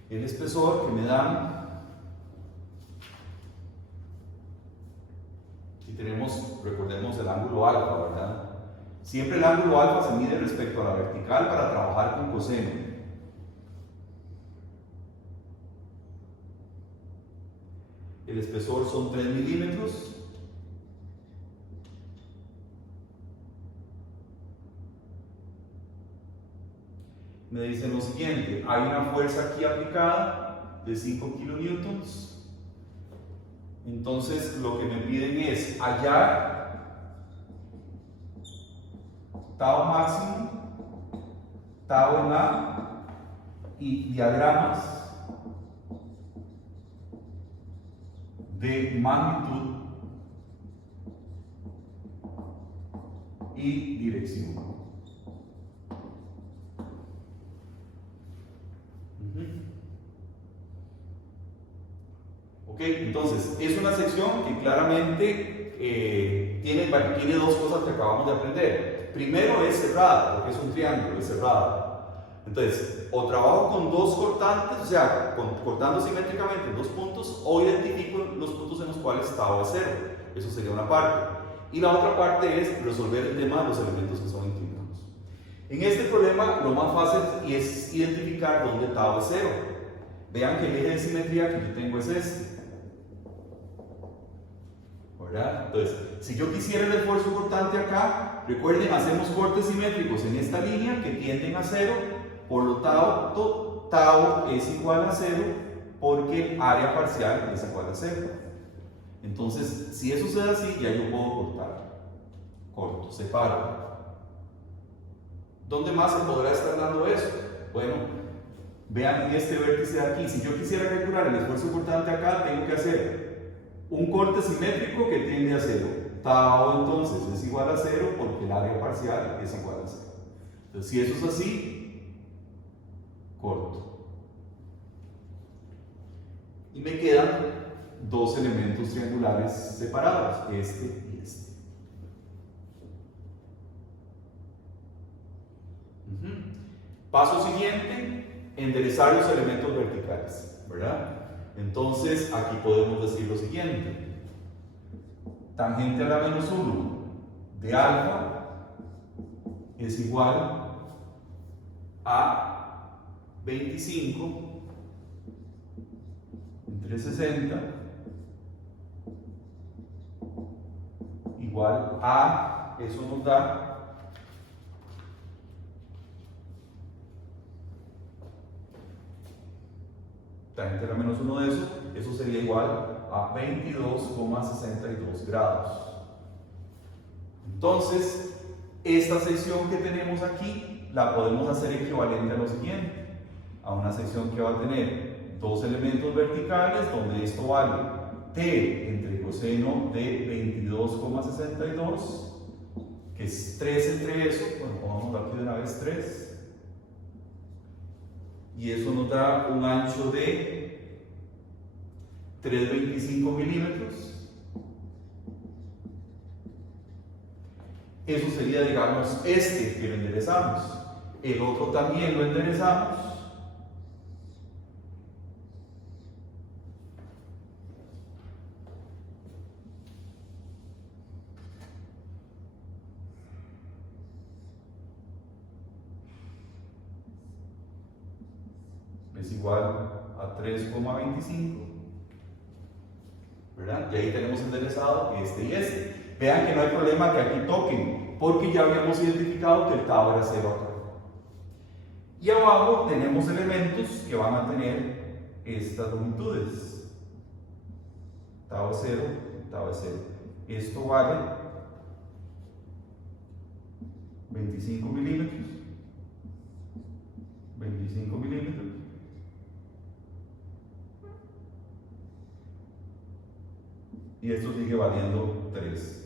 el espesor que me dan, y tenemos, recordemos el ángulo alfa, ¿verdad? Siempre el ángulo alfa se mide respecto a la vertical para trabajar con coseno. El espesor son 3 milímetros. Me dicen lo siguiente: hay una fuerza aquí aplicada de 5 kilonewtons. Entonces lo que me piden es hallar tau máximo, tau en A y diagramas de magnitud y dirección. Ok, entonces es una sección que claramente tiene dos cosas que acabamos de aprender. Primero es cerrada, porque es un triángulo, es cerrada. Entonces, o trabajo con dos cortantes, o sea, cortando simétricamente en dos puntos, o identifico los puntos en los cuales tau es 0. Eso sería una parte. Y la otra parte es resolver el tema de los elementos que son inclinados. En este problema, lo más fácil es identificar dónde tau es 0. Vean que el eje de simetría que yo tengo es este, ¿verdad? Entonces, si yo quisiera el esfuerzo cortante acá, recuerden, hacemos cortes simétricos en esta línea que tienden a 0, por lo tanto, tau es igual a 0 porque el área parcial es igual a 0. Entonces, si eso sucede así, ya yo puedo cortar. Corto, separo. ¿Dónde más se podrá estar dando eso? Bueno, vean en este vértice de aquí. Si yo quisiera calcular el esfuerzo cortante acá, tengo que hacer un corte simétrico que tiende a 0. Tau entonces es igual a 0 porque el área parcial es igual a 0. Entonces, si eso es así, corto. Y me quedan dos elementos triangulares separados, este y este. Paso siguiente, enderezar los elementos verticales, ¿verdad? Entonces, aquí podemos decir lo siguiente: tangente a la menos 1 de alfa es igual a 25 entre 60 igual a, eso nos da tangente a la menos 1 de eso sería igual a 22,62 grados. Entonces, esta sección que tenemos aquí la podemos hacer equivalente a lo siguiente: a una sección que va a tener dos elementos verticales, donde esto vale t entre coseno de 22,62, que es 3 entre eso. Bueno, pongámoslo aquí de una vez, 3. Y eso nos da un ancho de 3,25 milímetros. Eso sería, digamos, este que lo enderezamos. El otro también lo enderezamos. Es igual a 3,25, ¿verdad? Y ahí tenemos enderezado este y este. Vean que no hay problema que aquí toquen, porque ya habíamos identificado que el tau era 0 acá. Y abajo tenemos elementos que van a tener estas longitudes. Tau es 0, tau es 0. Esto vale 25 milímetros. 25 milímetros. Y esto sigue valiendo 3.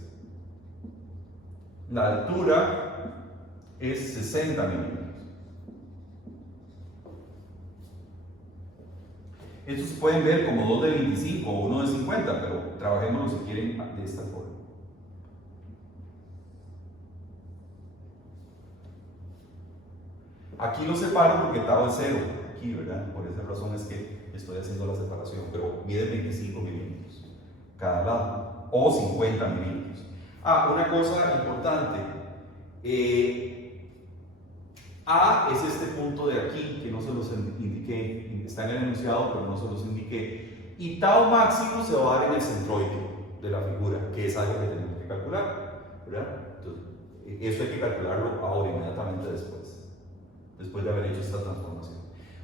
La altura es 60 milímetros. Estos se pueden ver como 2 de 25 o 1 de 50, pero trabajémoslo si quieren de esta forma. Aquí lo separo porque tau es 0. aquí, ¿verdad? Por esa razón es que estoy haciendo la separación, pero mide 25 milímetros cada lado, o 50 milímetros. Una cosa importante, A es este punto de aquí, que no se los indiqué, está en el enunciado, pero no se los indiqué, y tau máximo se va a dar en el centroide de la figura, que es algo que tenemos que calcular, ¿verdad? Entonces, eso hay que calcularlo ahora, inmediatamente después de haber hecho esta transformación.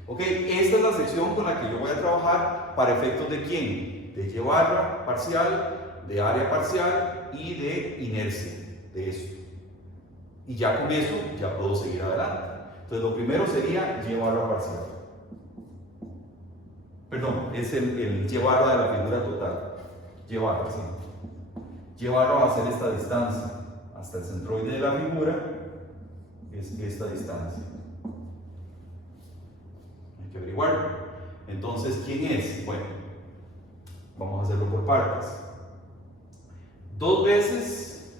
Ok, esta es la sección con la que yo voy a trabajar para efectos de ¿quién? De Y barra parcial, de área parcial y de inercia, de eso. Y ya con eso, ya puedo seguir adelante. Entonces, lo primero sería Y barra parcial. Perdón, es el Y barra de la figura total. Y barra, sí. Y barra va a ser esta distancia hasta el centroide de la figura, es esta distancia. Hay que averiguarlo. Entonces, ¿quién es? Bueno, vamos a hacerlo por partes. 2 veces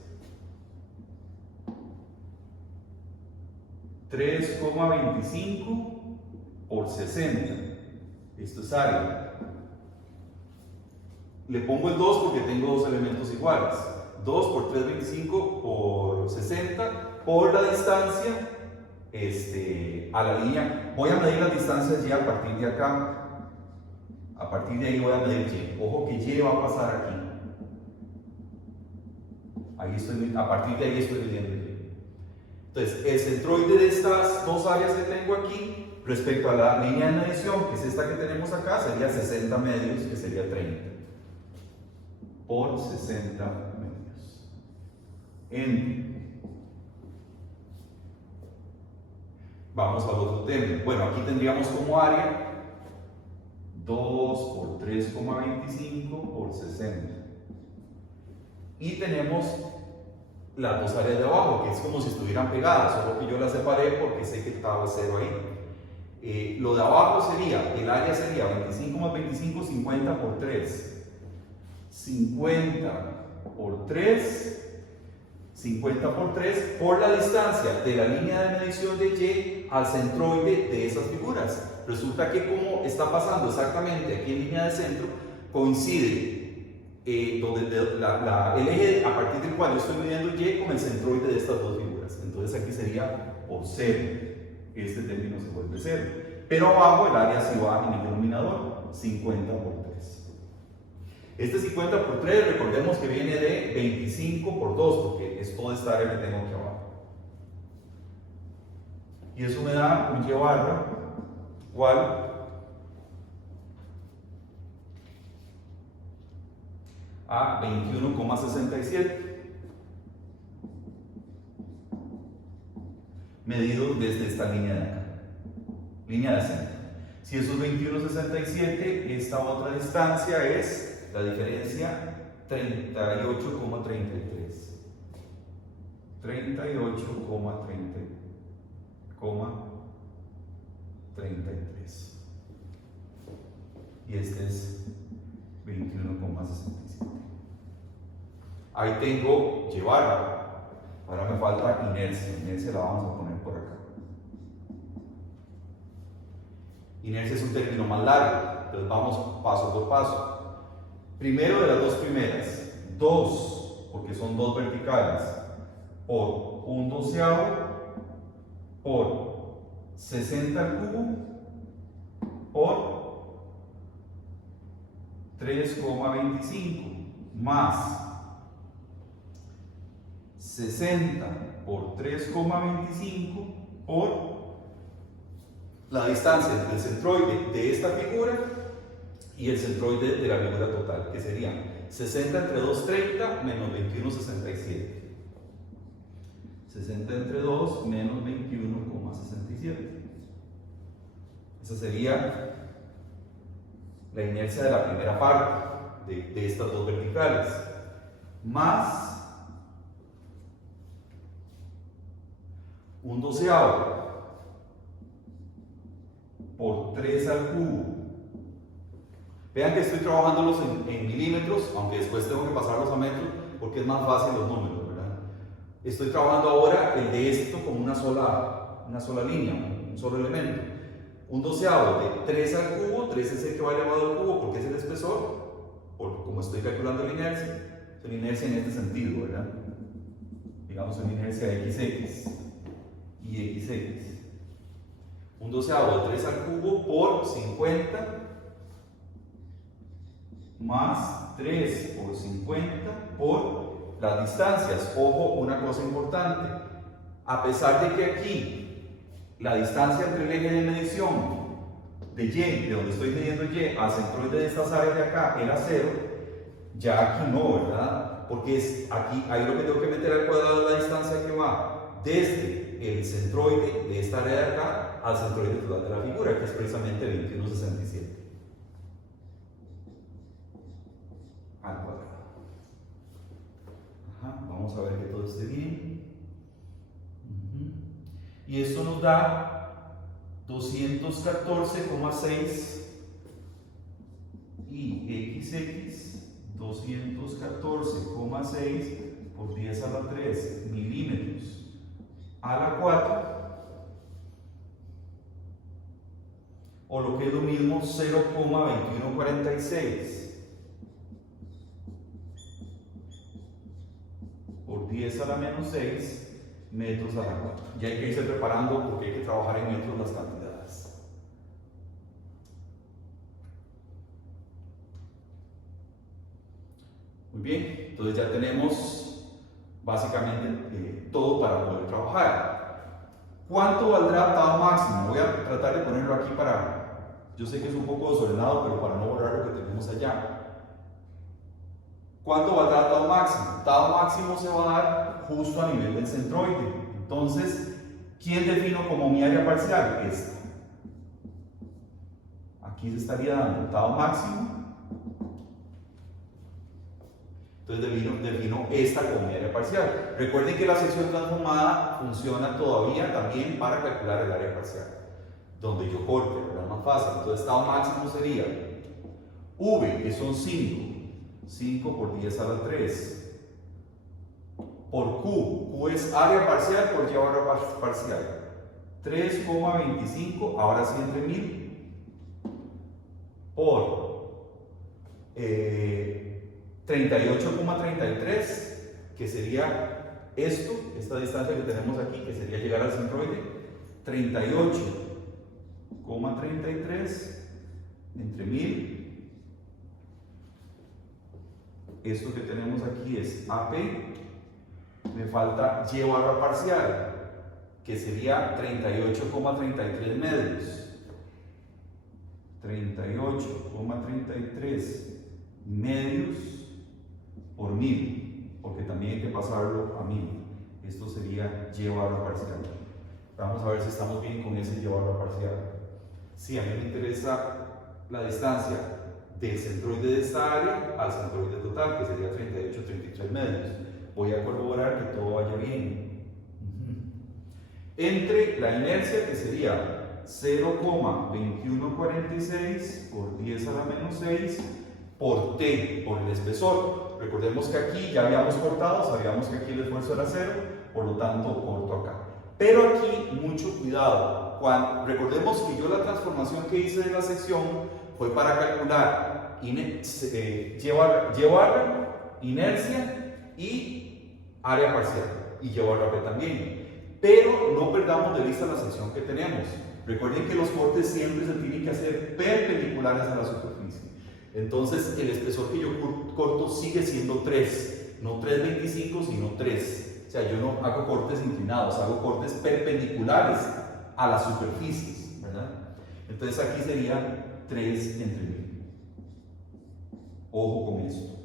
3,25 por 60. Esto es área. Le pongo el 2 porque tengo dos elementos iguales. 2 por 3,25 por 60 por la distancia a la línea. Voy a medir las distancias Y a partir de acá. A partir de ahí voy a medir Y. Ojo que Y va a pasar aquí. A partir de ahí estoy midiendo Y. Entonces, el centroide de estas dos áreas que tengo aquí, respecto a la línea de medición, que es esta que tenemos acá, sería 60 medios, que sería 30. Por 60 medios. Vamos al otro término. Bueno, aquí tendríamos como área 2 por 3,25 por 60. Y tenemos las dos áreas de abajo, que es como si estuvieran pegadas, solo que yo las separé porque sé que estaba 0 ahí. Lo de abajo sería, el área sería 25 más 25, 50 por 3. 50 por 3, 50 por 3 por la distancia de la línea de medición de Y al centroide de esas figuras. Resulta que como está pasando exactamente aquí en línea de centro, coincide donde el eje a partir del cual yo estoy midiendo Y con el centroide de estas dos figuras. Entonces aquí sería por 0. Este término se vuelve 0. Pero abajo el área sí va en el denominador, 50 por 3. Este 50 por 3, recordemos que viene de 25 por 2, porque es toda esta área que tengo aquí abajo. Y eso me da un Y barra igual a 21,67 medido desde esta línea de acá, línea de centro. Si eso es 21,67, esta otra distancia es la diferencia 38,33. 38,33. Y este es 21,67. Ahí tengo Y barra. Ahora me falta inercia. Inercia la vamos a poner por acá. Inercia es un término más largo, entonces vamos paso por paso. Primero de las dos primeras, 2, porque son dos verticales, por 1/12 por 60 al cubo por 3,25 más 60 por 3,25 por la distancia entre el centroide de esta figura y el centroide de la figura total, que serían 60 entre 2,30 menos 21,67. 60 entre 2 menos 21,67. Esa sería la inercia de la primera parte de estas dos verticales, más 1/12 por 3 al cubo. Vean que estoy trabajándolos en milímetros, aunque después tengo que pasarlos a metros porque es más fácil los números, ¿verdad? Estoy trabajando ahora el de esto como una sola línea, un solo elemento. Un doceavo de 3 al cubo, 3 es el que va elevado al cubo porque es el espesor, como estoy calculando la inercia. Es la inercia en este sentido, ¿verdad? Digamos una inercia de XX y XX. Un doceavo de 3 al cubo por 50 más 3 por 50 por las distancias. Ojo, una cosa importante. A pesar de que aquí la distancia entre el eje de medición de Y, de donde estoy midiendo Y, al centroide de estas áreas de acá era 0, ya aquí no, ¿verdad? Porque es aquí, ahí lo que tengo que meter al cuadrado es la distancia que va desde el centroide de esta área de acá al centroide total de la figura, que es precisamente 21,67 al cuadrado. Ajá, vamos a ver que todo esté bien. Y esto nos da 214,6 y XX 214,6 por 10 a la 3 milímetros a la 4, o lo que es lo mismo 0,2146 por 10 a la menos 6 metros a la 4. Ya hay que irse preparando porque hay que trabajar en metros las cantidades. Muy bien, entonces ya tenemos básicamente todo para poder trabajar. ¿Cuánto valdrá tau máximo? Voy a tratar de ponerlo aquí yo sé que es un poco desordenado, pero para no borrar lo que tenemos allá. ¿Cuánto valdrá tau máximo? Tau máximo se va a dar justo a nivel del centroide. Entonces, ¿quién defino como mi área parcial? Esta. Aquí se estaría dando tau máximo. Entonces defino esta como mi área parcial. Recuerden que la sección transformada funciona todavía también para calcular el área parcial, donde yo corte, ¿verdad? Más fácil. Entonces, tau máximo sería V, que son 5 por 10 a la 3, por Q es área parcial por Y barra parcial, 3,25, ahora sí entre 1000, por 38,33, que sería esta distancia que tenemos aquí, que sería llegar al centroide, 38,33 entre 1000. Esto que tenemos aquí es AP, me falta Y barra parcial, que sería 38,33 medios. 38,33 medios por 1000, porque también hay que pasarlo a 1000. Esto sería Y barra parcial. Vamos a ver si estamos bien con ese Y barra parcial. Sí, a mí me interesa la distancia del centroide de esta área al centroide total, que sería 38,33 medios. Voy a corroborar que todo vaya bien. Entre la inercia, que sería 0,2146 por 10 a la menos 6 por T, por el espesor. Recordemos que aquí ya habíamos cortado, sabíamos que aquí el esfuerzo era 0, por lo tanto corto acá. Pero aquí mucho cuidado. Recordemos que yo la transformación que hice de la sección fue para calcular llevar inercia y área parcial, y llevar P también. Pero no perdamos de vista la sección que tenemos. Recuerden que los cortes siempre se tienen que hacer perpendiculares a la superficie. Entonces el espesor que yo corto sigue siendo 3, no 3,25 sino 3. O sea, yo no hago cortes inclinados, hago cortes perpendiculares a las superficies, ¿verdad? Entonces aquí sería 3 entre 1000. Ojo con esto.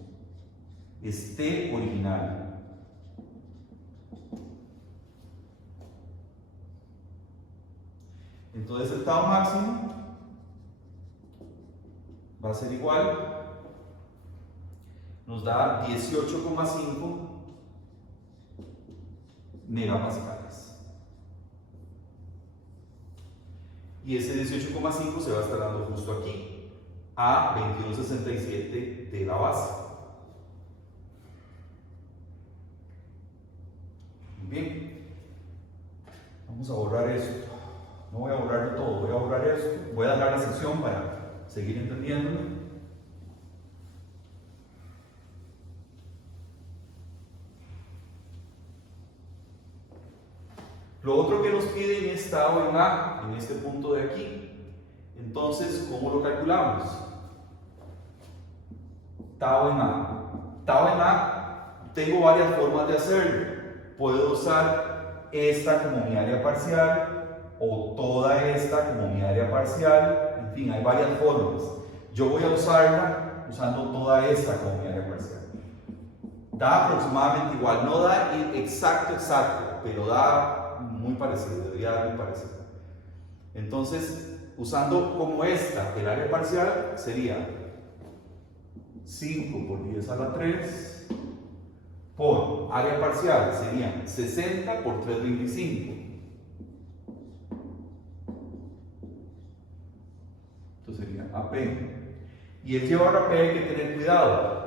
Es T original. Entonces el tau máximo va a ser igual, nos da 18,5 megapascales. Y ese 18,5 se va a estar dando justo aquí, a 22,67 de la base. Bien, vamos a borrar eso. No voy a borrarlo todo, voy a borrar esto, voy a dejar la sección para seguir entendiéndolo. Lo otro que nos piden es tau en A, en este punto de aquí. Entonces, ¿cómo lo calculamos? Tau en A. Tau en A, tengo varias formas de hacerlo. Puedo usar esta como mi área parcial o toda esta como mi área parcial. En fin, hay varias formas. Yo voy a usarla usando toda esta como mi área parcial. Da aproximadamente igual, no da exacto, pero da muy parecido, debería dar muy parecido. Entonces, usando como esta el área parcial, sería 5 por 10 a la 3 por área parcial, serían 60 por 325. Esto sería AP. Y el llevar AP hay que tener cuidado,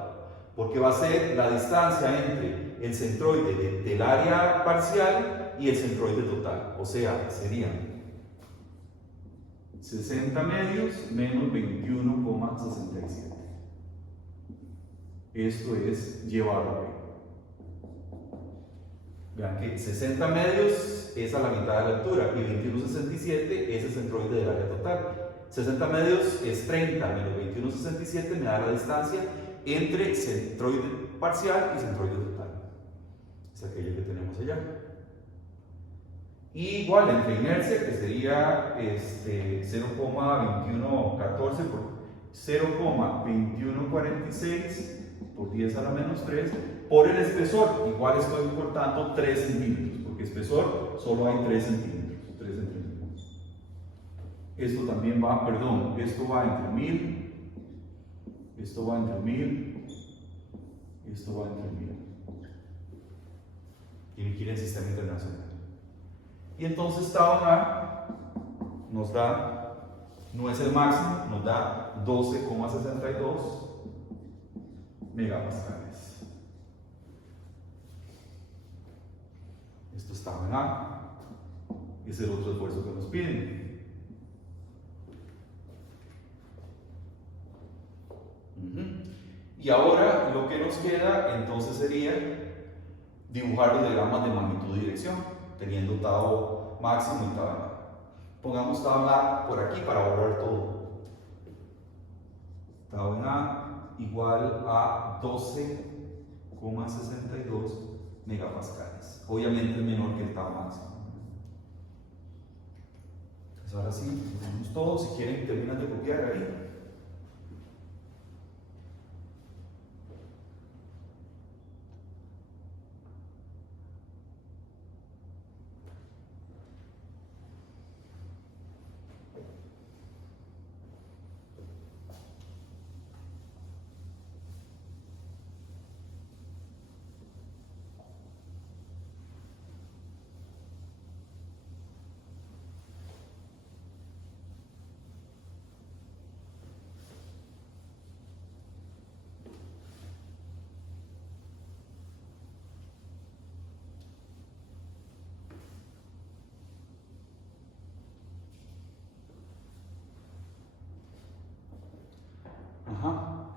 porque va a ser la distancia entre el centroide del área parcial y el centroide total. O sea, serían 60 medios menos 21,67. Esto es llevar a P. Vean que 60 medios es a la mitad de la altura y 21,67 es el centroide del área total. 60 medios es 30 menos 21,67 me da la distancia entre centroide parcial y centroide total. Es aquello que tenemos allá. Y igual entre inercia, que sería 0,2114 por 0,2146 por 10 a la menos 3 por el espesor. Igual estoy cortando 3 centímetros, porque espesor solo hay 3 centímetros. Esto también va, perdón, esto va entre 1000, esto va entre 1000, esto va entre 1000. Y me quiere el sistema internacional. Y entonces tau en A nos da, no es el máximo, nos da 12,62 megapascales. Esto es tau en A. Es el otro esfuerzo que nos piden. Y ahora lo que nos queda entonces sería dibujar los diagramas de magnitud y dirección, teniendo tau máximo y tau en A. Pongamos tau en A por aquí para borrar todo. Tau en A igual a 12,62 megapascales. Obviamente es menor que el tau máximo. Entonces ahora sí, tenemos todo. Si quieren, terminan de copiar ahí.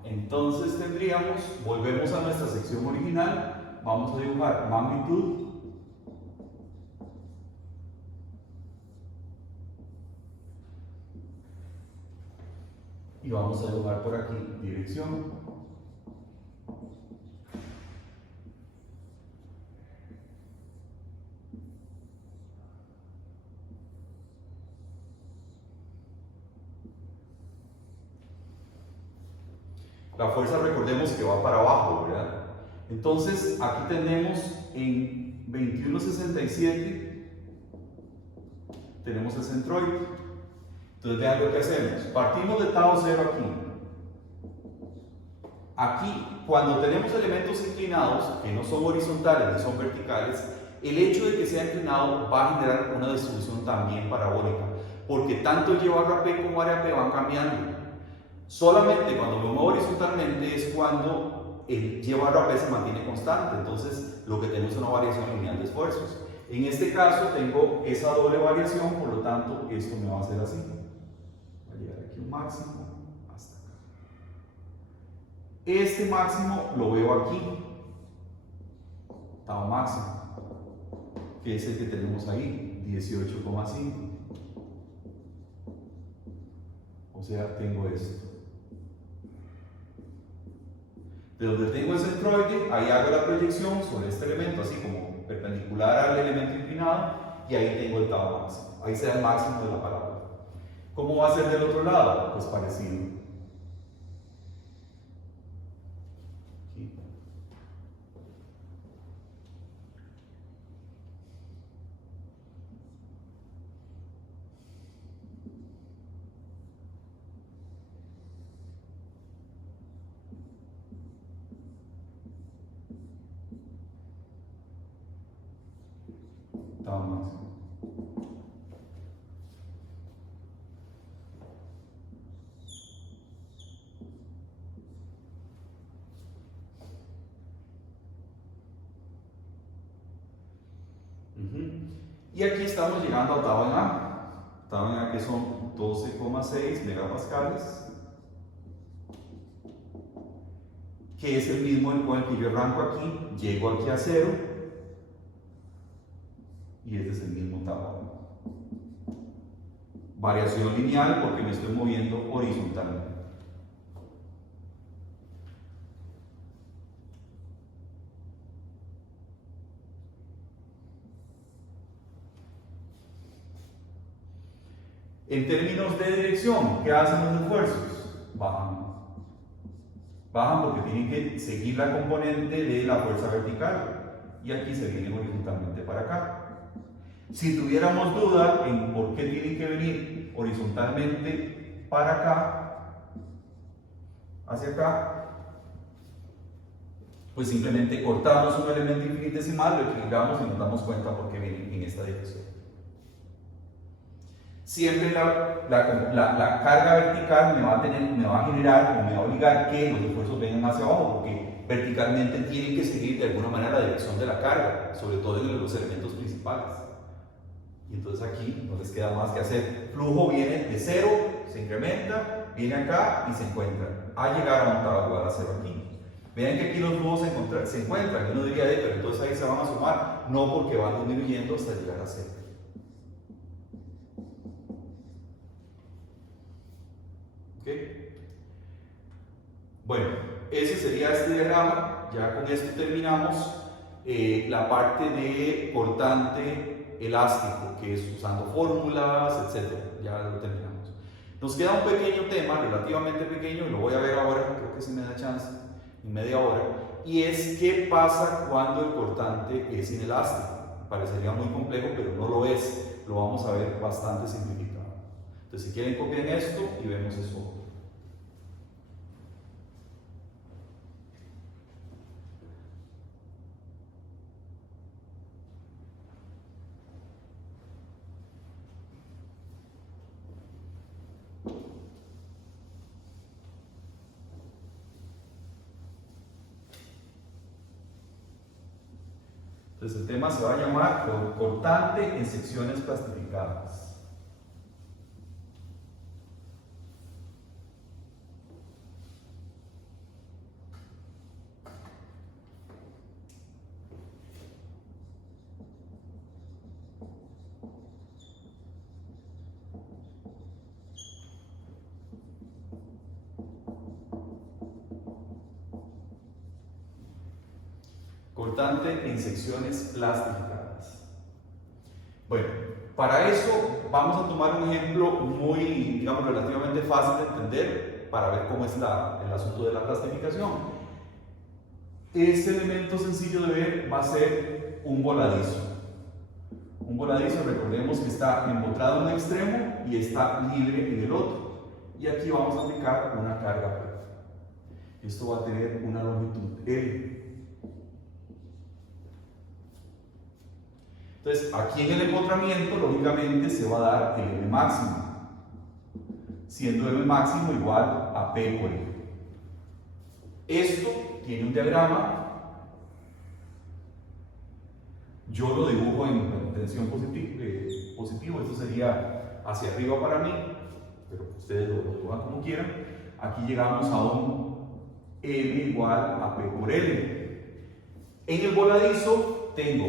Entonces tendríamos, volvemos a nuestra sección original, vamos a dibujar magnitud y vamos a dibujar por aquí dirección. La fuerza, recordemos que va para abajo, ¿verdad? Entonces, aquí tenemos en 21,67, tenemos el centroide. Entonces, vean lo que hacemos. Partimos de tau 0 aquí. Aquí, cuando tenemos elementos inclinados, que no son horizontales ni son verticales, el hecho de que sea inclinado va a generar una distribución también parabólica, porque tanto el llevar P como área P van cambiando. Solamente cuando lo muevo horizontalmente es cuando el llevar a P se mantiene constante, entonces lo que tenemos es una variación lineal de esfuerzos. En este caso tengo esa doble variación, por lo tanto esto me va a hacer así. Va a llegar aquí un máximo hasta acá. Este máximo lo veo aquí, tau máximo, que es el que tenemos ahí, 18,5. O sea, tengo esto. De donde tengo el centroide, ahí hago la proyección sobre este elemento, así como perpendicular al elemento inclinado, y ahí tengo el tau máximo. Ahí será el máximo de la parábola. ¿Cómo va a ser del otro lado? Pues parecido. Aquí. Tau máximo. Y aquí estamos llegando a tau en A. Tau en A que son 12,6 megapascales, que es el mismo con el que yo arranco aquí, llego aquí a 0, y este es el mismo tau. Variación lineal porque me estoy moviendo horizontalmente. En términos de dirección, ¿qué hacen los esfuerzos? Bajan. Bajan porque tienen que seguir la componente de la fuerza vertical. Y aquí se vienen horizontalmente para acá. Si tuviéramos duda en por qué tienen que venir horizontalmente para acá, hacia acá, pues simplemente cortamos un elemento infinitesimal, lo equilibramos y nos damos cuenta por qué vienen en esta dirección. Siempre la carga vertical me va a generar o me va a obligar que los esfuerzos vengan hacia abajo, porque verticalmente tienen que seguir de alguna manera la dirección de la carga, sobre todo en los elementos principales. Y entonces aquí no les queda más que hacer. Flujo viene de 0, se incrementa, viene acá y se encuentra, a llegar a un tau igual a 0 aquí. Vean que aquí los flujos se encuentran, y uno diría, pero entonces ahí se van a sumar. No, porque van disminuyendo hasta llegar a 0. Bueno, ese sería este diagrama. Ya con esto terminamos la parte de cortante elástico, que es usando fórmulas, etc. Ya lo terminamos. Nos queda un pequeño tema, relativamente pequeño, y lo voy a ver ahora, creo que si me da chance, en media hora, y es qué pasa cuando el cortante es inelástico. Parecería muy complejo, pero no lo es. Lo vamos a ver bastante simplificado. Entonces, si quieren, copien esto y vemos eso. Entonces el tema se va a llamar cortante en secciones plastificadas. Cortante en secciones plastificadas. Bueno, para eso vamos a tomar un ejemplo muy, digamos, relativamente fácil de entender para ver cómo es el asunto de la plastificación. Este elemento sencillo de ver va a ser un voladizo. Un voladizo, recordemos que está empotrado en un extremo y está libre en el otro. Y aquí vamos a aplicar una carga P. Esto va a tener una longitud L. Entonces, aquí en el empotramiento, lógicamente, se va a dar el M máximo, siendo M máximo igual a P por L. Esto tiene un diagrama Yo lo dibujo en tensión positivo, esto sería hacia arriba para mí, pero ustedes lo dibujan como quieran. Aquí llegamos a un M igual a P por L. En el voladizo tengo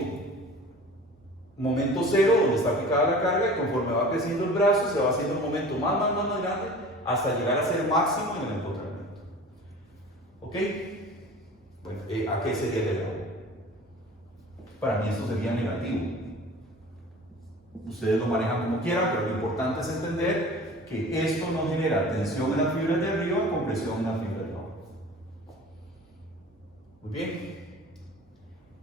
momento cero, donde está aplicada la carga, y conforme va creciendo el brazo, se va haciendo un momento más grande, hasta llegar a ser máximo en el empotramiento. ¿Ok? Bueno, ¿a qué sería elevado? Para mí esto sería negativo. Ustedes lo manejan como quieran, pero lo importante es entender que esto no genera tensión en las fibras de arriba y compresión en las fibras de abajo. Muy bien.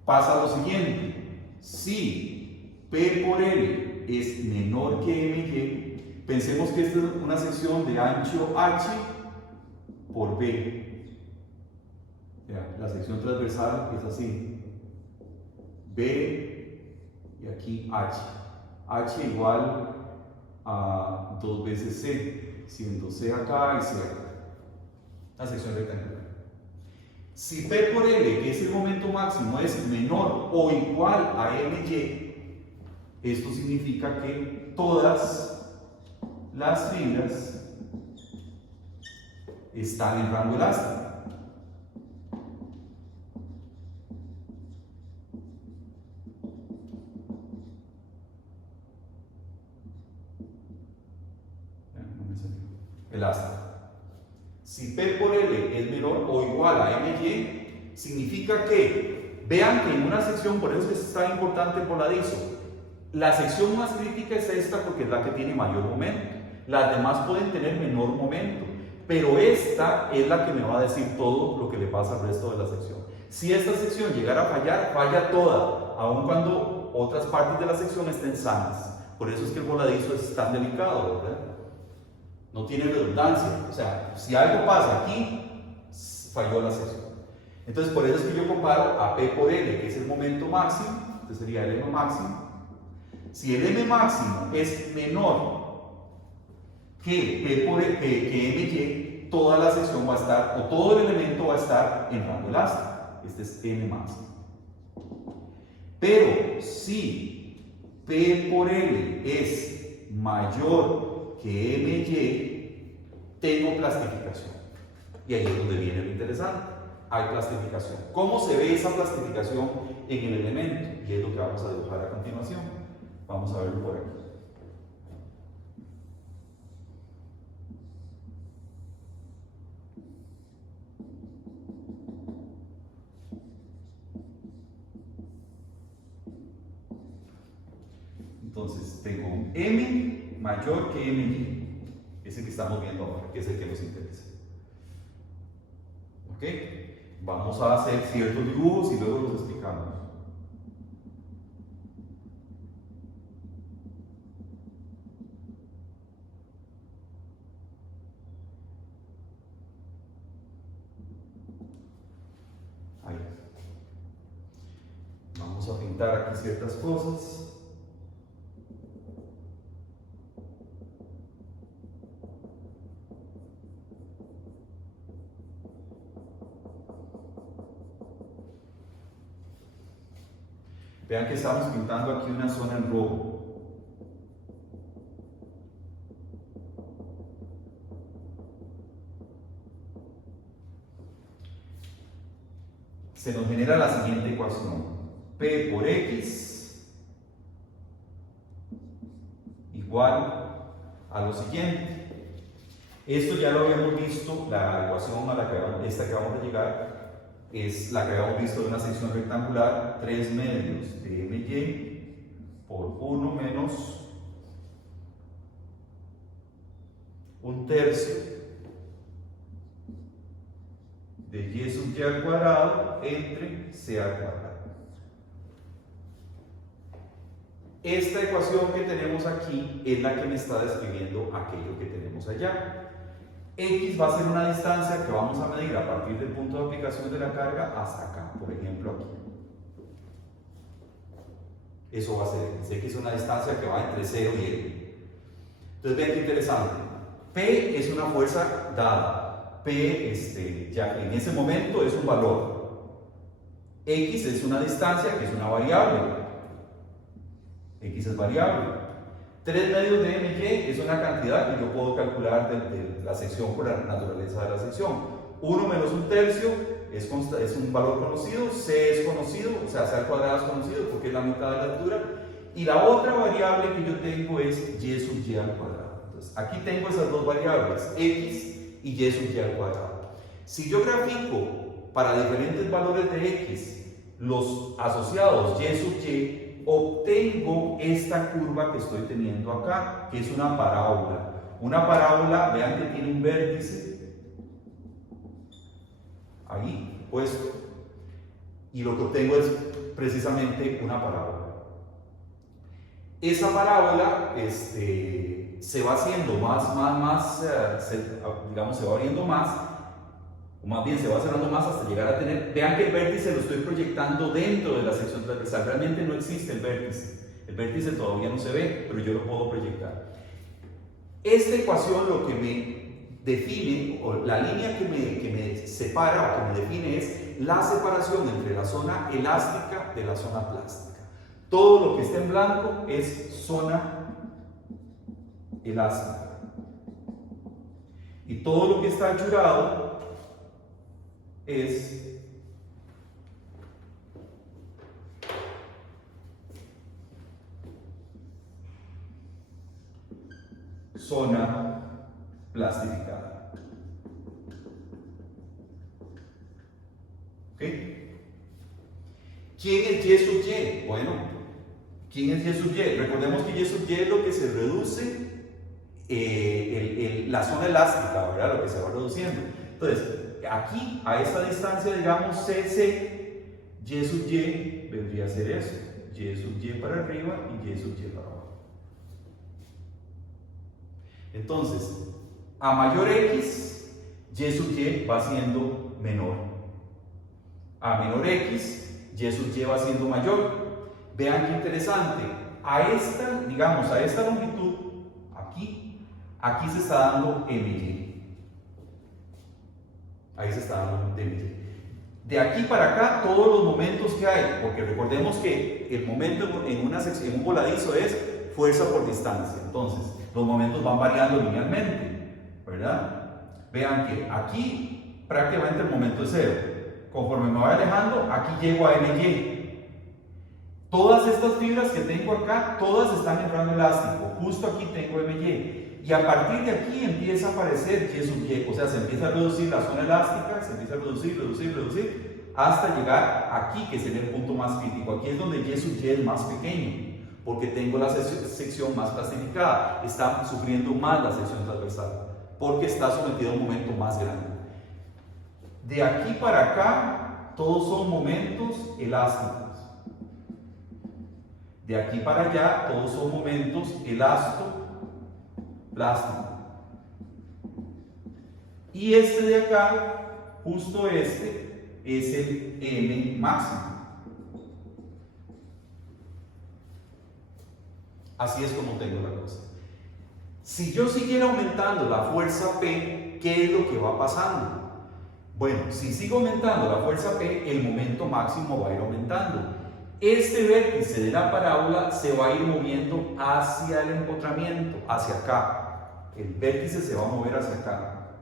Pasa lo siguiente. Si P por L es menor que MY, pensemos que esta es una sección de ancho H por B. La sección transversal es así. B y aquí H. H igual a 2 veces C, siendo C acá y C acá. La sección rectangular. Si P por L, que es el momento máximo, es menor o igual a MY, esto significa que todas las fibras están en rango elástico. Elástico. Si P por L es menor o igual a MY, significa que, vean que en una sección, por eso es tan importante el voladizo, la sección más crítica es esta porque es la que tiene mayor momento. Las demás pueden tener menor momento, pero esta es la que me va a decir todo lo que le pasa al resto de la sección. Si esta sección llegara a fallar, falla toda, aun cuando otras partes de la sección estén sanas. Por eso es que el voladizo es tan delicado, ¿verdad? No tiene redundancia. O sea, si algo pasa aquí, falló la sección. Entonces, por eso es que yo comparo a P por L, que es el momento máximo. Este sería el M máximo. Si el M máximo es menor que P por L, que MY, toda la sección va a estar, o todo el elemento va a estar en rango elástico. Este es M máximo. Pero si P por L es mayor que MY, tengo plastificación. Y ahí es donde viene lo interesante. Hay plastificación. ¿Cómo se ve esa plastificación en el elemento? Y es lo que vamos a dibujar a continuación. Vamos a verlo por aquí. Entonces tengo un M mayor que MY, ese que estamos viendo ahora, que es el que nos interesa. ¿Ok? Vamos a hacer ciertos dibujos y luego los explicamos. Ahí. Vamos a pintar aquí ciertas cosas. Vean que estamos pintando aquí una zona en rojo. Se nos genera la siguiente ecuación. P por X igual a lo siguiente. Esto ya lo habíamos visto, la ecuación a la que esta que vamos a llegar es la que habíamos visto de una sección rectangular, 3 medios de MY por 1 menos 1/3 de Y sub Y al cuadrado entre C al cuadrado. Esta ecuación que tenemos aquí es la que me está describiendo aquello que tenemos allá. X va a ser una distancia que vamos a medir a partir del punto de aplicación de la carga hasta acá, por ejemplo aquí. Eso va a ser X. X es una distancia que va entre 0 y L. Entonces vean qué interesante. P es una fuerza dada. P ya en ese momento es un valor. X es una distancia que es una variable. X es variable. 3 medios de MY es una cantidad que yo puedo calcular de la sección por la naturaleza de la sección. 1 menos 1/3 es un valor conocido, C es conocido, o sea, C al cuadrado es conocido porque es la mitad de la altura. Y la otra variable que yo tengo es Y sub Y al cuadrado. Entonces, aquí tengo esas dos variables, X y Y sub Y al cuadrado. Si yo grafico para diferentes valores de X los asociados Y sub Y, obtengo esta curva que estoy teniendo acá, que es una parábola. Una parábola, vean que tiene un vértice ahí puesto, y lo que obtengo es precisamente una parábola. Esa parábola se va haciendo digamos, se va abriendo más, o más bien se va cerrando más hasta llegar a tener, vean que el vértice lo estoy proyectando dentro de la sección transversal, realmente no existe el vértice todavía no se ve, pero yo lo puedo proyectar. Esta ecuación lo que me define, o la línea que me separa o que me define es la separación entre la zona elástica de la zona plástica. Todo lo que está en blanco es zona elástica. Y todo lo que está anchurado es zona plastificada. ¿Ok? ¿Quién es Y sub Y? Bueno, ¿quién es Y sub Y? Recordemos que Y sub Y es lo que se reduce, la zona elástica, ¿verdad? Lo que se va reduciendo. Entonces, aquí, a esta distancia, digamos, CC, Y sub Y vendría a ser eso. Y sub Y para arriba y Y sub Y para abajo. Entonces, a mayor X, Y sub Y va siendo menor. A menor X, Y sub Y va siendo mayor. Vean qué interesante. A esta, digamos, a esta longitud, aquí se está dando MY. Ahí se está dando MY. De aquí para acá, todos los momentos que hay, porque recordemos que el momento en un voladizo es fuerza por distancia. Entonces, los momentos van variando linealmente, ¿verdad? Vean que aquí prácticamente el momento es 0. Conforme me voy alejando, aquí llego a MY. Todas estas fibras que tengo acá, todas están entrando elástico. Justo aquí tengo MY. Y a partir de aquí empieza a aparecer Y sub Y. O sea, se empieza a reducir la zona elástica, se empieza a reducir, hasta llegar aquí, que sería el punto más crítico. Aquí es donde Y sub Y es más pequeño, porque tengo la sección más plastificada. Está sufriendo más la sección transversal, porque está sometido a un momento más grande. De aquí para acá, todos son momentos elásticos. De aquí para allá, todos son momentos elástico-plástico. Y este de acá, justo este, es el M máximo. Así es como tengo la cosa. Si yo siguiera aumentando la fuerza P, ¿qué es lo que va pasando? Bueno, si sigo aumentando la fuerza P, el momento máximo va a ir aumentando. Este vértice de la parábola se va a ir moviendo hacia el empotramiento, hacia acá. El vértice se va a mover hacia acá,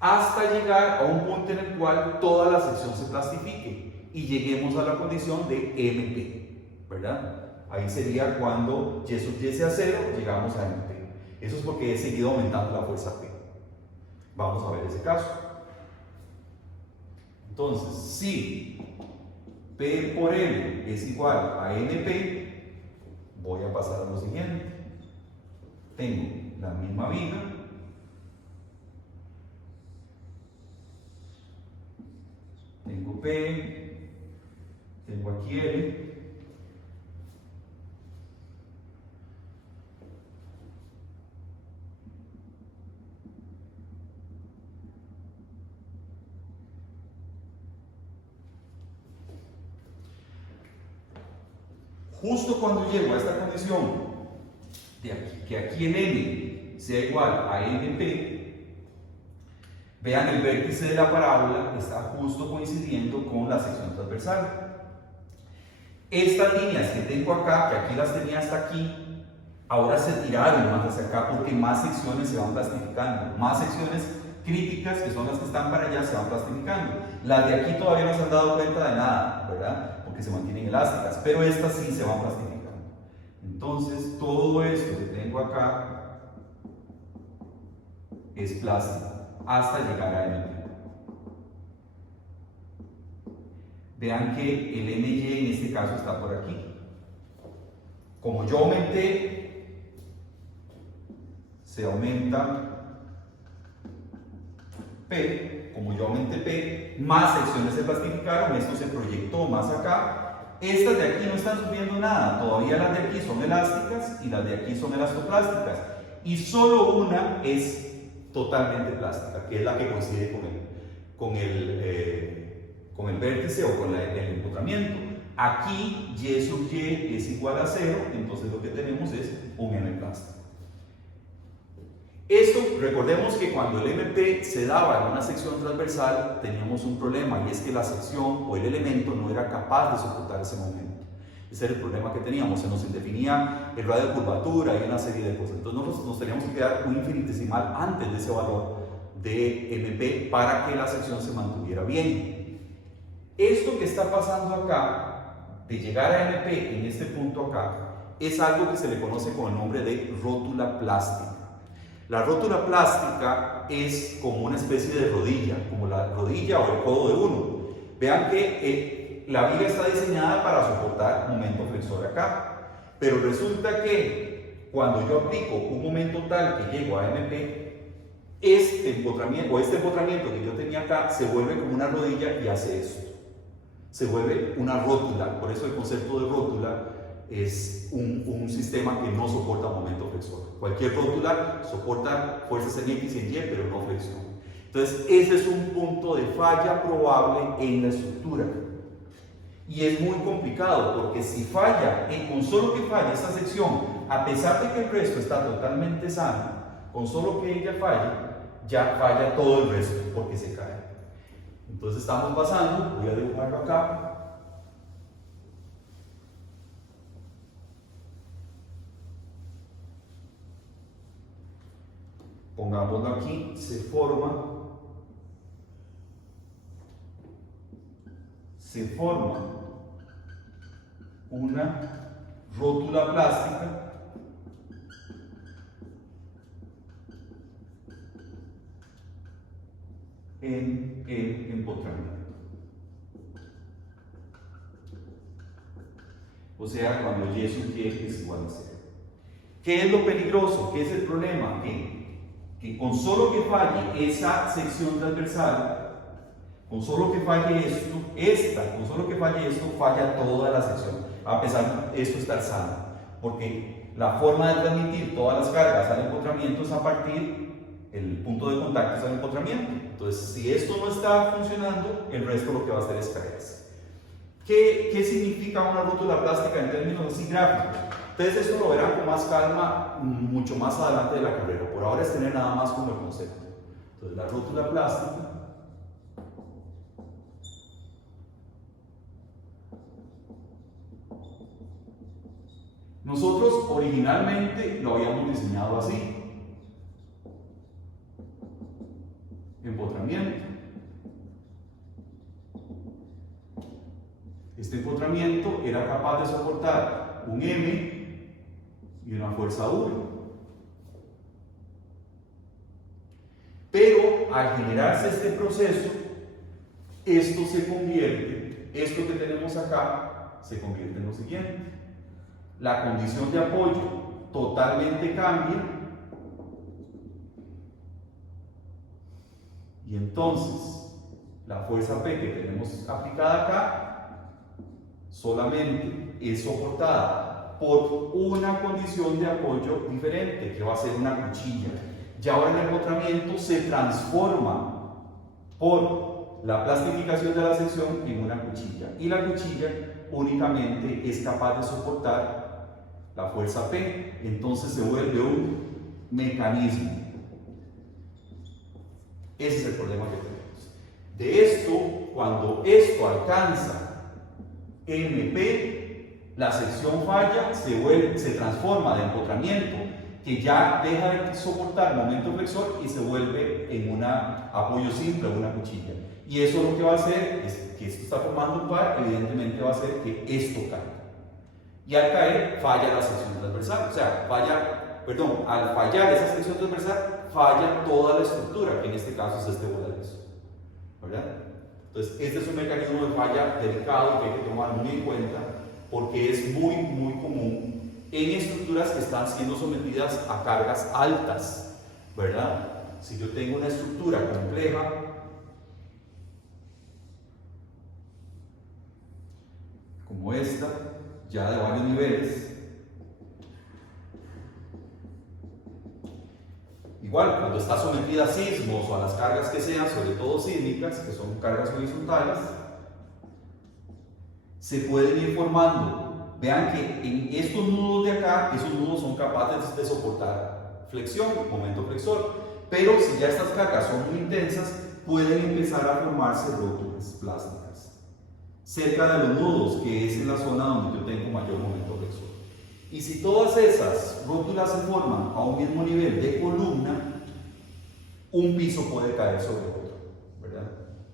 hasta llegar a un punto en el cual toda la sección se plastifique y lleguemos a la condición de MP, ¿verdad? Ahí sería cuando Y sub Y sea 0, llegamos a MP. Eso es porque he seguido aumentando la fuerza P. Vamos a ver ese caso. Entonces, si P por M es igual a NP, voy a pasar a lo siguiente. Tengo la misma viga, tengo P, tengo aquí L, justo cuando llego a esta condición de que aquí el M sea igual a NP, vean, el vértice de la parábola está justo coincidiendo con la sección transversal. Estas líneas que tengo acá, que aquí las tenía hasta aquí, ahora se tiraron más hacia acá porque más secciones se van plastificando, más secciones críticas, que son las que están para allá, se van plastificando. Las de aquí todavía no se han dado cuenta de nada, ¿verdad? Porque se mantienen elásticas, pero estas sí se van plastificando. Entonces, todo esto que tengo acá es plástico hasta llegar a MP. Vean que el MY en este caso está por aquí. Como yo aumenté, se aumenta P. Como yo aumenté P, más secciones se plastificaron, esto se proyectó más acá. Estas de aquí no están sufriendo nada, todavía las de aquí son elásticas y las de aquí son elastoplásticas. Y solo una es totalmente plástica, que es la que coincide con el vértice o con el empotramiento. Aquí Y sub Y es igual a 0, entonces lo que tenemos es un M plástico. Esto, recordemos que cuando el MP se daba en una sección transversal teníamos un problema, y es que la sección o el elemento no era capaz de soportar ese momento. Ese era el problema que teníamos, se nos indefinía el radio de curvatura y una serie de cosas. Entonces nosotros nos teníamos que quedar un infinitesimal antes de ese valor de MP para que la sección se mantuviera bien. Esto que está pasando acá, de llegar a MP en este punto acá, es algo que se le conoce con el nombre de rótula plástica. La rótula plástica es como una especie de rodilla, como la rodilla o el codo de uno. Vean que la viga está diseñada para soportar momento flexor acá, pero resulta que cuando yo aplico un momento tal que llego a MP, este empotramiento que yo tenía acá se vuelve como una rodilla y hace esto. Se vuelve una rótula, por eso el concepto de rótula es un sistema que no soporta momento flexor. Cualquier rótula soporta fuerzas en X y en Y, pero no flexión. Entonces, ese es un punto de falla probable en la estructura. Y es muy complicado, porque si falla, con solo que falle esa sección, a pesar de que el resto está totalmente sano, con solo que ella falle, ya falla todo el resto, porque se cae. Entonces estamos pasando, voy a dibujarlo acá. Pongámoslo aquí, se forma una rótula plástica en el empotramiento. O sea, cuando Y sub Y es igual a 0. ¿Qué es lo peligroso? ¿Qué es el problema? Que con solo que falle esa sección transversal, con solo que falle esto, con solo que falle esto, falla toda la sección, a pesar de esto estar sano. Porque la forma de transmitir todas las cargas al empotramiento es a partir, el punto de contacto es al empotramiento. Entonces, si esto no está funcionando, el resto lo que va a hacer es caerse. ¿Qué significa una rótula plástica en términos así gráficos? Entonces esto lo verán con más calma mucho más adelante de la carrera. Por ahora es tener nada más como el concepto. Entonces la rótula plástica nosotros originalmente lo habíamos diseñado así. Empotramiento. Este empotramiento era capaz de soportar un M y una fuerza V. Pero al generarse este proceso, esto que tenemos acá, se convierte en lo siguiente. La condición de apoyo totalmente cambia. Y entonces, la fuerza P que tenemos aplicada acá, solamente es soportada por una condición de apoyo diferente, que va a ser una cuchilla. Y ahora en el empotramiento se transforma por la plastificación de la sección en una cuchilla. Y la cuchilla únicamente es capaz de soportar la fuerza P. Entonces se vuelve un mecanismo. Ese es el problema que tenemos. De esto, cuando esto alcanza MP, la sección falla, se transforma de empotramiento, que ya deja de soportar momento flexor y se vuelve en un apoyo simple, una cuchilla. Y eso lo que va a hacer es que esto está formando un par, evidentemente va a hacer que esto caiga. Y al caer, falla la sección transversal. O sea, al fallar esa sección transversal, falla toda la estructura, que en este caso es este voladizo. ¿Verdad? Entonces, este es un mecanismo de falla delicado que hay que tomar muy en cuenta, porque es muy, muy común en estructuras que están siendo sometidas a cargas altas, ¿verdad? Si yo tengo una estructura compleja, como esta, ya de varios niveles, igual cuando está sometida a sismos o a las cargas que sean, sobre todo sísmicas, que son cargas horizontales, se pueden ir formando. Vean que en estos nudos de acá, esos nudos son capaces de soportar flexión, momento flexor, pero si ya estas cargas son muy intensas, pueden empezar a formarse rótulas plásticas cerca de los nudos, que es en la zona donde yo tengo mayor momento flexor. Y si todas esas rótulas se forman a un mismo nivel de columna, un piso puede caer sobre otro, ¿verdad?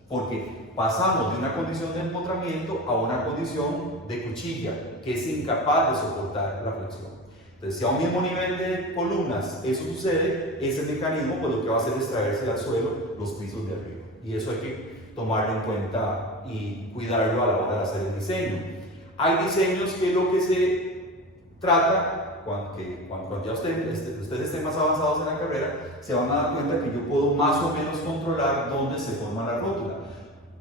Porque pasamos de una condición de empotramiento a una condición de cuchilla, que es incapaz de soportar la flexión. Entonces, si a un mismo nivel de columnas eso sucede, ese mecanismo pues lo que va a hacer es traerse al suelo los pisos de arriba. Y eso hay que tomarlo en cuenta y cuidarlo a la hora de hacer el diseño. Hay diseños que lo que se trata, cuando ya ustedes estén más avanzados en la carrera, se van a dar cuenta que yo puedo más o menos controlar dónde se forma la rótula.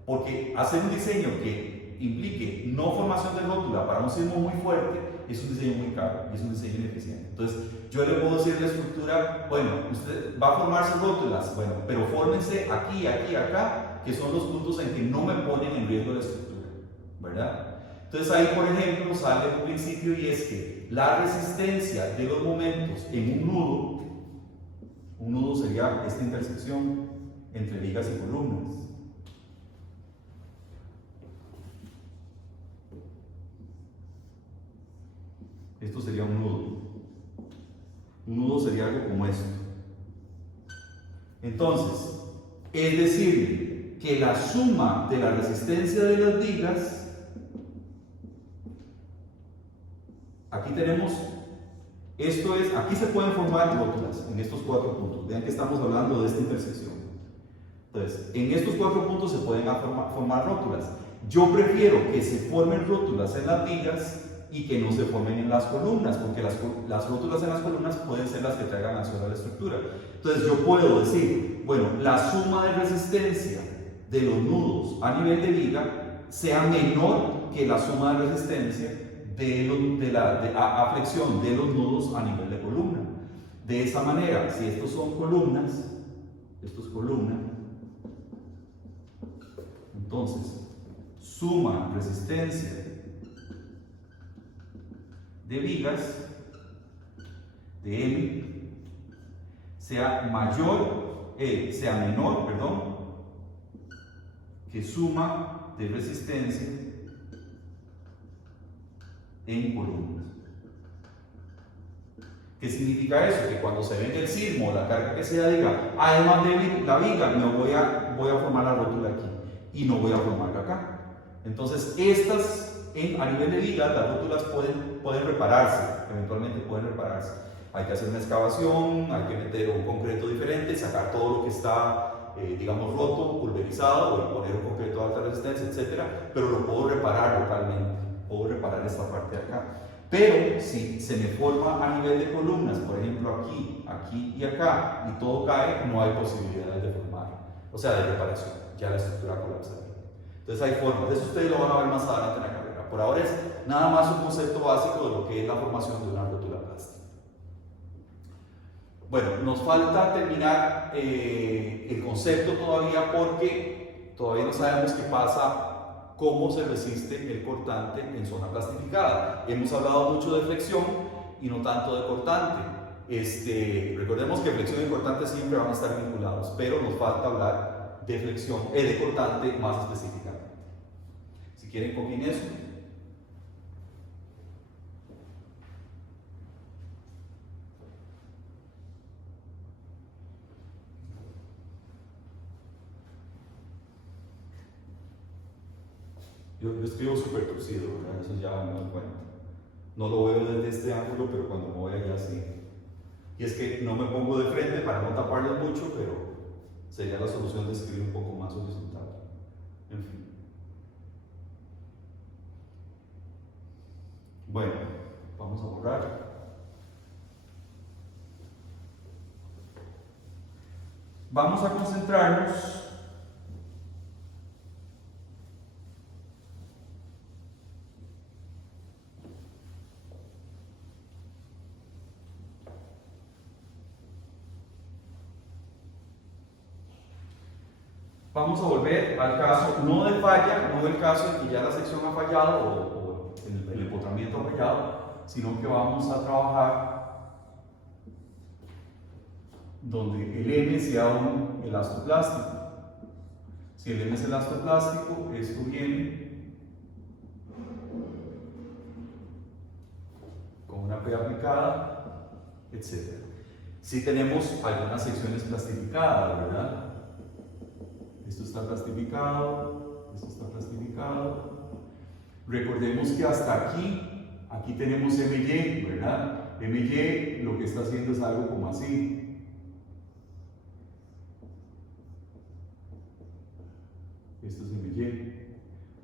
Porque hacer un diseño que implique no formación de rótula para un sismo muy fuerte es un diseño muy caro y es un diseño ineficiente. Entonces, yo le puedo decir a la estructura, bueno, usted va a formar sus rótulas, bueno, pero fórmense aquí, aquí, acá, que son los puntos en que no me ponen en riesgo la estructura, ¿verdad? Entonces ahí, por ejemplo, sale un principio y es que la resistencia de los momentos en un nudo sería esta intersección entre vigas y columnas. Esto sería un nudo. Un nudo sería algo como esto. Entonces, es decir, que la suma de la resistencia de las vigas, aquí tenemos, aquí se pueden formar rótulas en estos 4 puntos. Vean que estamos hablando de esta intersección. Entonces, en estos 4 puntos se pueden formar rótulas. Yo prefiero que se formen rótulas en las vigas y que no se formen en las columnas, porque las rótulas en las columnas pueden ser las que traigan al suelo a la estructura. Entonces yo puedo decir, bueno, la suma de resistencia de los nudos a nivel de viga sea menor que la suma de resistencia a flexión de los nudos a nivel de columna. De esa manera, si estos son columnas, esto es columna, entonces suma resistencia de vigas de M sea menor, que suma de resistencia en columnas. ¿Qué significa eso? Que cuando se venga el sismo o la carga que sea diga, además de la viga, no voy a formar la rótula aquí y no voy a formarla acá. Entonces a nivel de vigas, las rótulas pueden repararse, eventualmente pueden repararse. Hay que hacer una excavación, hay que meter un concreto diferente, sacar todo lo que está, digamos, roto, pulverizado, o poner un concreto de alta resistencia, etc. Pero lo puedo reparar localmente, puedo reparar esta parte de acá. Pero si se me forma a nivel de columnas, por ejemplo aquí, aquí y acá, y todo cae, no hay posibilidades de formar, o sea, de reparación, ya la estructura colapsaría. Entonces hay formas, eso ustedes lo van a ver más adelante en la carrera. Por ahora es nada más un concepto básico de lo que es la formación de una rótula plástica. Bueno, nos falta terminar el concepto todavía porque todavía no sabemos qué pasa, cómo se resiste el cortante en zona plastificada. Hemos hablado mucho de flexión y no tanto de cortante. Recordemos que flexión y cortante siempre van a estar vinculados, pero nos falta hablar de flexión, de cortante más específicamente. Si quieren, copien eso. Yo escribo súper torcido, ¿verdad? Eso ya me doy cuenta. No lo veo desde este ángulo, pero cuando me voy allá sí. Y es que no me pongo de frente para no taparles mucho, pero sería la solución de escribir un poco más horizontal. En fin. Bueno, vamos a borrar. Vamos a concentrarnos vamos a volver al caso, no de falla, no del caso en que ya la sección ha fallado o el empotramiento ha fallado, sino que vamos a trabajar donde el M sea un elastoplástico. Si el M es elastoplástico, esto viene con una P aplicada, etc. Si tenemos algunas secciones plastificadas, ¿verdad? Esto está plastificado, esto está plastificado. Recordemos que hasta aquí tenemos MY, ¿verdad? MY lo que está haciendo es algo como así. Esto es MY.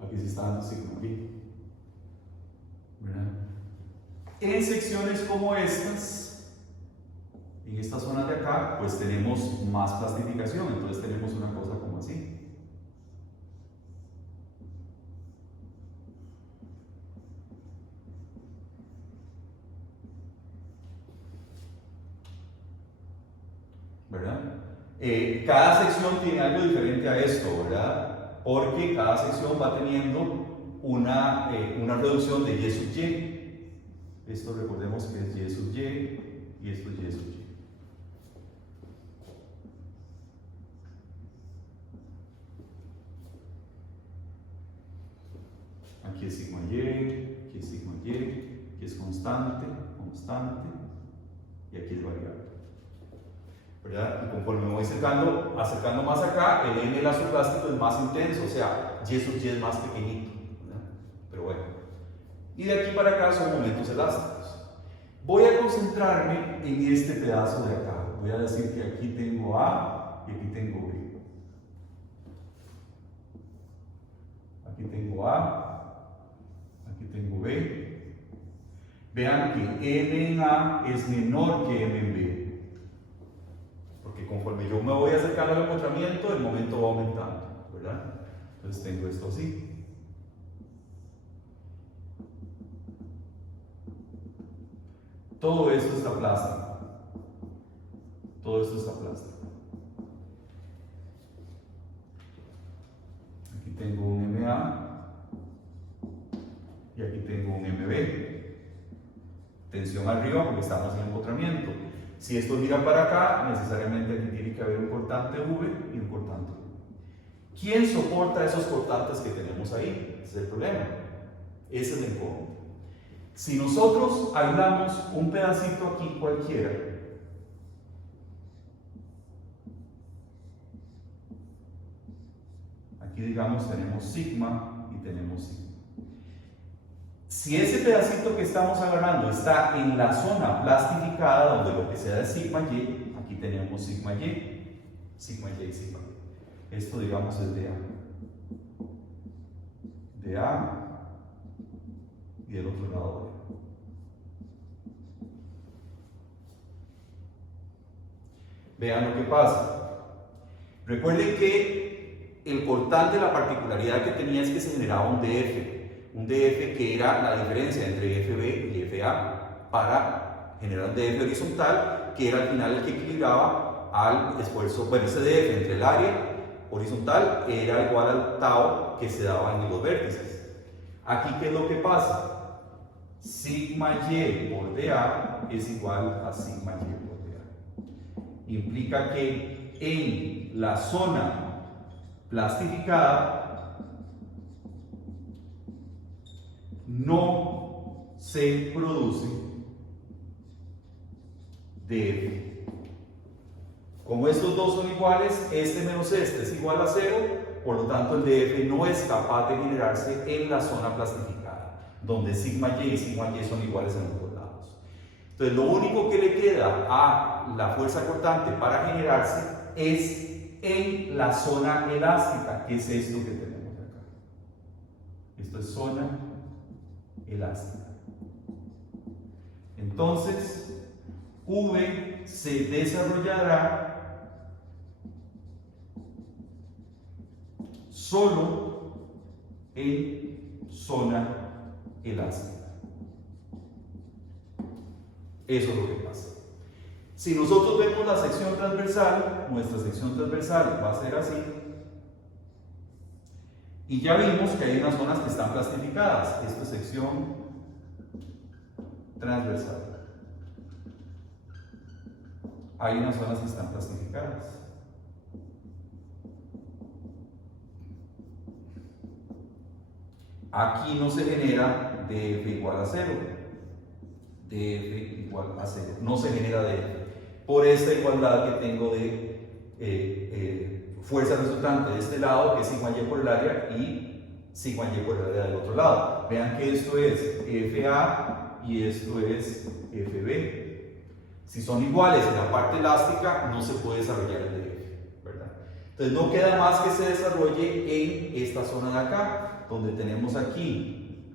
Aquí se está dando sigma Y, ¿verdad? En secciones como estas, en esta zona de acá, pues tenemos más plastificación, entonces tenemos una cosa como así. ¿Verdad? Cada sección tiene algo diferente a esto, ¿verdad? Porque cada sección va teniendo una reducción de Y sub Y. Esto recordemos que es Y sub Y y esto es Y sub Y. Aquí es sigma Y, aquí es sigma Y, aquí es constante, constante, y aquí es variable. ¿Verdad? Y conforme me voy acercando más acá, el N elastoplástico es más intenso, o sea, Y sub Y es más pequeñito, ¿verdad? Pero bueno. Y de aquí para acá son momentos elásticos. Voy a concentrarme en este pedazo de acá. Voy a decir que aquí tengo A y aquí tengo B. Aquí tengo A, aquí tengo B. Vean que M en A es menor que M en B. Porque conforme yo me voy acercando al empotramiento, el momento va aumentando, ¿verdad? Entonces tengo esto así. Todo esto está plástico. Todo esto está plástico. Aquí tengo un MA y aquí tengo un MB. Tensión arriba porque estamos en empotramiento. Si esto mira para acá, necesariamente aquí tiene que haber un cortante V y un cortante V. ¿Quién soporta esos cortantes que tenemos ahí? Ese es el problema. Ese es el incómodo. Si nosotros aislamos un pedacito aquí cualquiera, aquí digamos tenemos sigma y tenemos sigma. Si ese pedacito que estamos agarrando está en la zona plastificada, donde lo que sea es sigma Y, aquí tenemos sigma Y, sigma Y y sigma Y. Esto digamos es de A. De A y del otro lado de A. Vean lo que pasa. Recuerden que el cortante, la particularidad que tenía es que se generaba un DF. Un DF que era la diferencia entre FB y FA para generar un DF horizontal que era al final el que equilibraba al esfuerzo. Bueno, ese DF entre el área horizontal era igual al tau que se daba en los vértices. Aquí, ¿qué es lo que pasa? Sigma Y por dA es igual a sigma Y por dA. Implica que en la zona plastificada no se produce DF. Como estos dos son iguales, este menos este es igual a 0, por lo tanto el DF no es capaz de generarse en la zona plastificada, donde sigma y sigma y son iguales en los dos lados. Entonces lo único que le queda a la fuerza cortante para generarse es en la zona elástica, que es esto que tenemos acá. Esto es zona elástica. Entonces, V se desarrollará solo en zona elástica. Eso es lo que pasa. Si nosotros vemos la sección transversal, nuestra sección transversal va a ser así. Y ya vimos que hay unas zonas que están plastificadas. Esto es sección transversal. Hay unas zonas que están plastificadas. Aquí no se genera DF igual a 0. DF igual a 0. No se genera DF. Por esta igualdad que tengo de fuerza resultante de este lado, que es sigma y por el área, y sigma y por el área del otro lado. Vean que esto es FA y esto es FB. Si son iguales en la parte elástica, no se puede desarrollar el DF, ¿verdad? Entonces no queda más que se desarrolle en esta zona de acá, donde tenemos aquí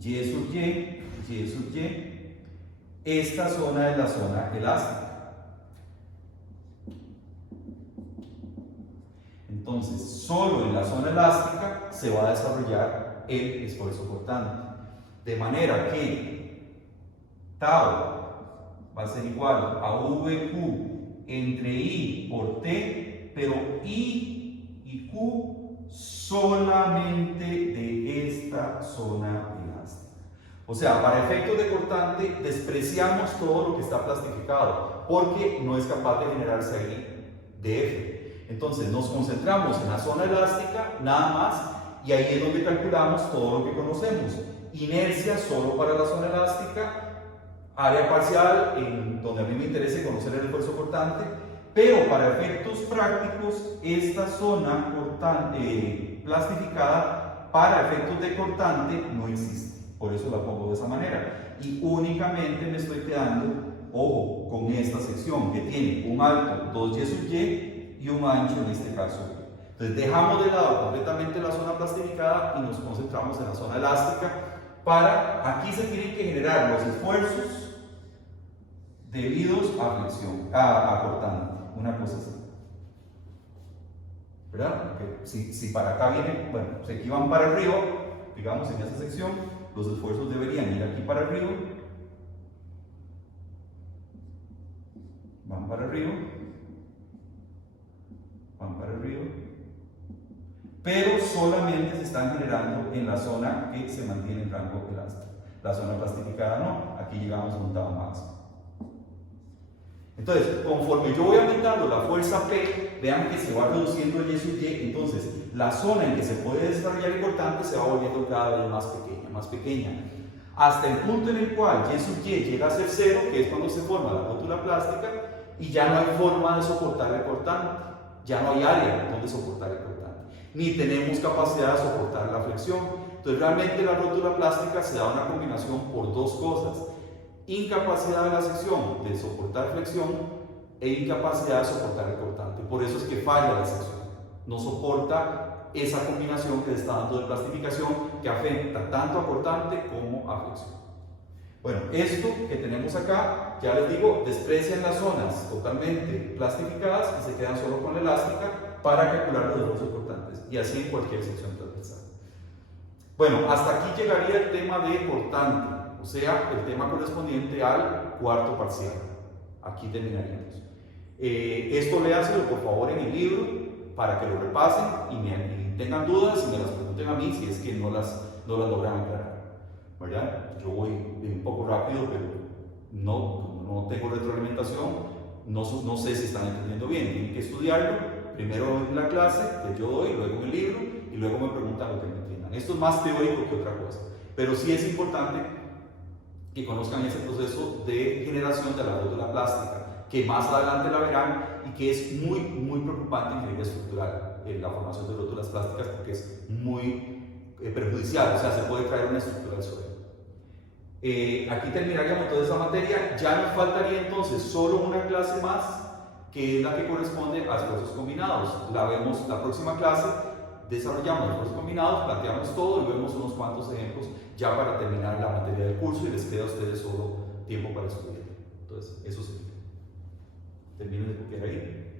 Y sub Y, Y sub Y. Esta zona es la zona elástica. Entonces, solo en la zona elástica se va a desarrollar el esfuerzo cortante. De manera que tau va a ser igual a VQ entre I por T, pero I y Q solamente de esta zona elástica. O sea, para efectos de cortante despreciamos todo lo que está plastificado, porque no es capaz de generarse ahí DF. Entonces nos concentramos en la zona elástica nada más, y ahí es donde calculamos todo lo que conocemos. Inercia solo para la zona elástica, área parcial en donde a mí me interesa conocer el esfuerzo cortante, pero para efectos prácticos esta zona cortante, plastificada, para efectos de cortante no existe. Por eso la pongo de esa manera. Y únicamente me estoy quedando, ojo, con esta sección que tiene un alto 2y sub y y un ancho en este caso. Entonces dejamos de lado completamente la zona plastificada y nos concentramos en la zona elástica. Aquí se tienen que generar los esfuerzos debidos a flexión, a cortante, una cosa así. ¿Verdad? Porque si para acá viene, bueno, si aquí van para arriba, digamos en esa sección, los esfuerzos deberían ir aquí para arriba, van para arriba, pero solamente se están generando en la zona que se mantiene en rango elástico. La zona plastificada no, aquí llegamos a un tau máximo. Entonces, conforme yo voy aumentando la fuerza P, vean que se va reduciendo el Y sub Y, entonces la zona en que se puede desarrollar el cortante se va volviendo cada vez más pequeña, hasta el punto en el cual Y sub Y llega a ser 0, que es cuando se forma la rótula plástica, y ya no hay forma de soportar el cortante, ya no hay área donde soportar el cortante, ni tenemos capacidad de soportar la flexión. Entonces realmente la rótula plástica se da una combinación por dos cosas: incapacidad de la sección de soportar flexión e incapacidad de soportar el cortante. Por eso es que falla la sección, no soporta esa combinación que se está dando de plastificación, que afecta tanto a cortante como a flexión. Bueno, esto que tenemos acá, ya les digo, desprecian las zonas totalmente plastificadas y se quedan solo con la elástica para calcular los esfuerzos cortantes, y así en cualquier sección transversal. Bueno, hasta aquí llegaría el tema de cortante, o sea, el tema correspondiente al cuarto parcial. Aquí terminaríamos. Esto léaselo por favor en el libro para que lo repasen y tengan dudas y me las pregunten a mí si es que no las logran aclarar, ¿verdad? Yo voy un poco rápido, pero no tengo retroalimentación, no sé si están entendiendo bien. Tienen que estudiarlo primero en la clase que yo doy, luego en el libro, y luego me preguntan lo que me entiendan. Esto es más teórico que otra cosa, pero sí es importante que conozcan ese proceso de generación de la rótula plástica, que más adelante la verán y que es muy, muy preocupante en ingeniería estructural, en la formación de rótulas plásticas, porque es muy perjudicial, o sea, se puede traer una estructura al suelo. Aquí terminaríamos toda esa materia. Ya nos faltaría entonces solo una clase más, que es la que corresponde a esfuerzos combinados. La vemos la próxima clase, desarrollamos esfuerzos combinados, planteamos todo y vemos unos cuantos ejemplos ya para terminar la materia del curso y les queda a ustedes solo tiempo para estudiar. Entonces, eso sí. Termino de copiar ahí.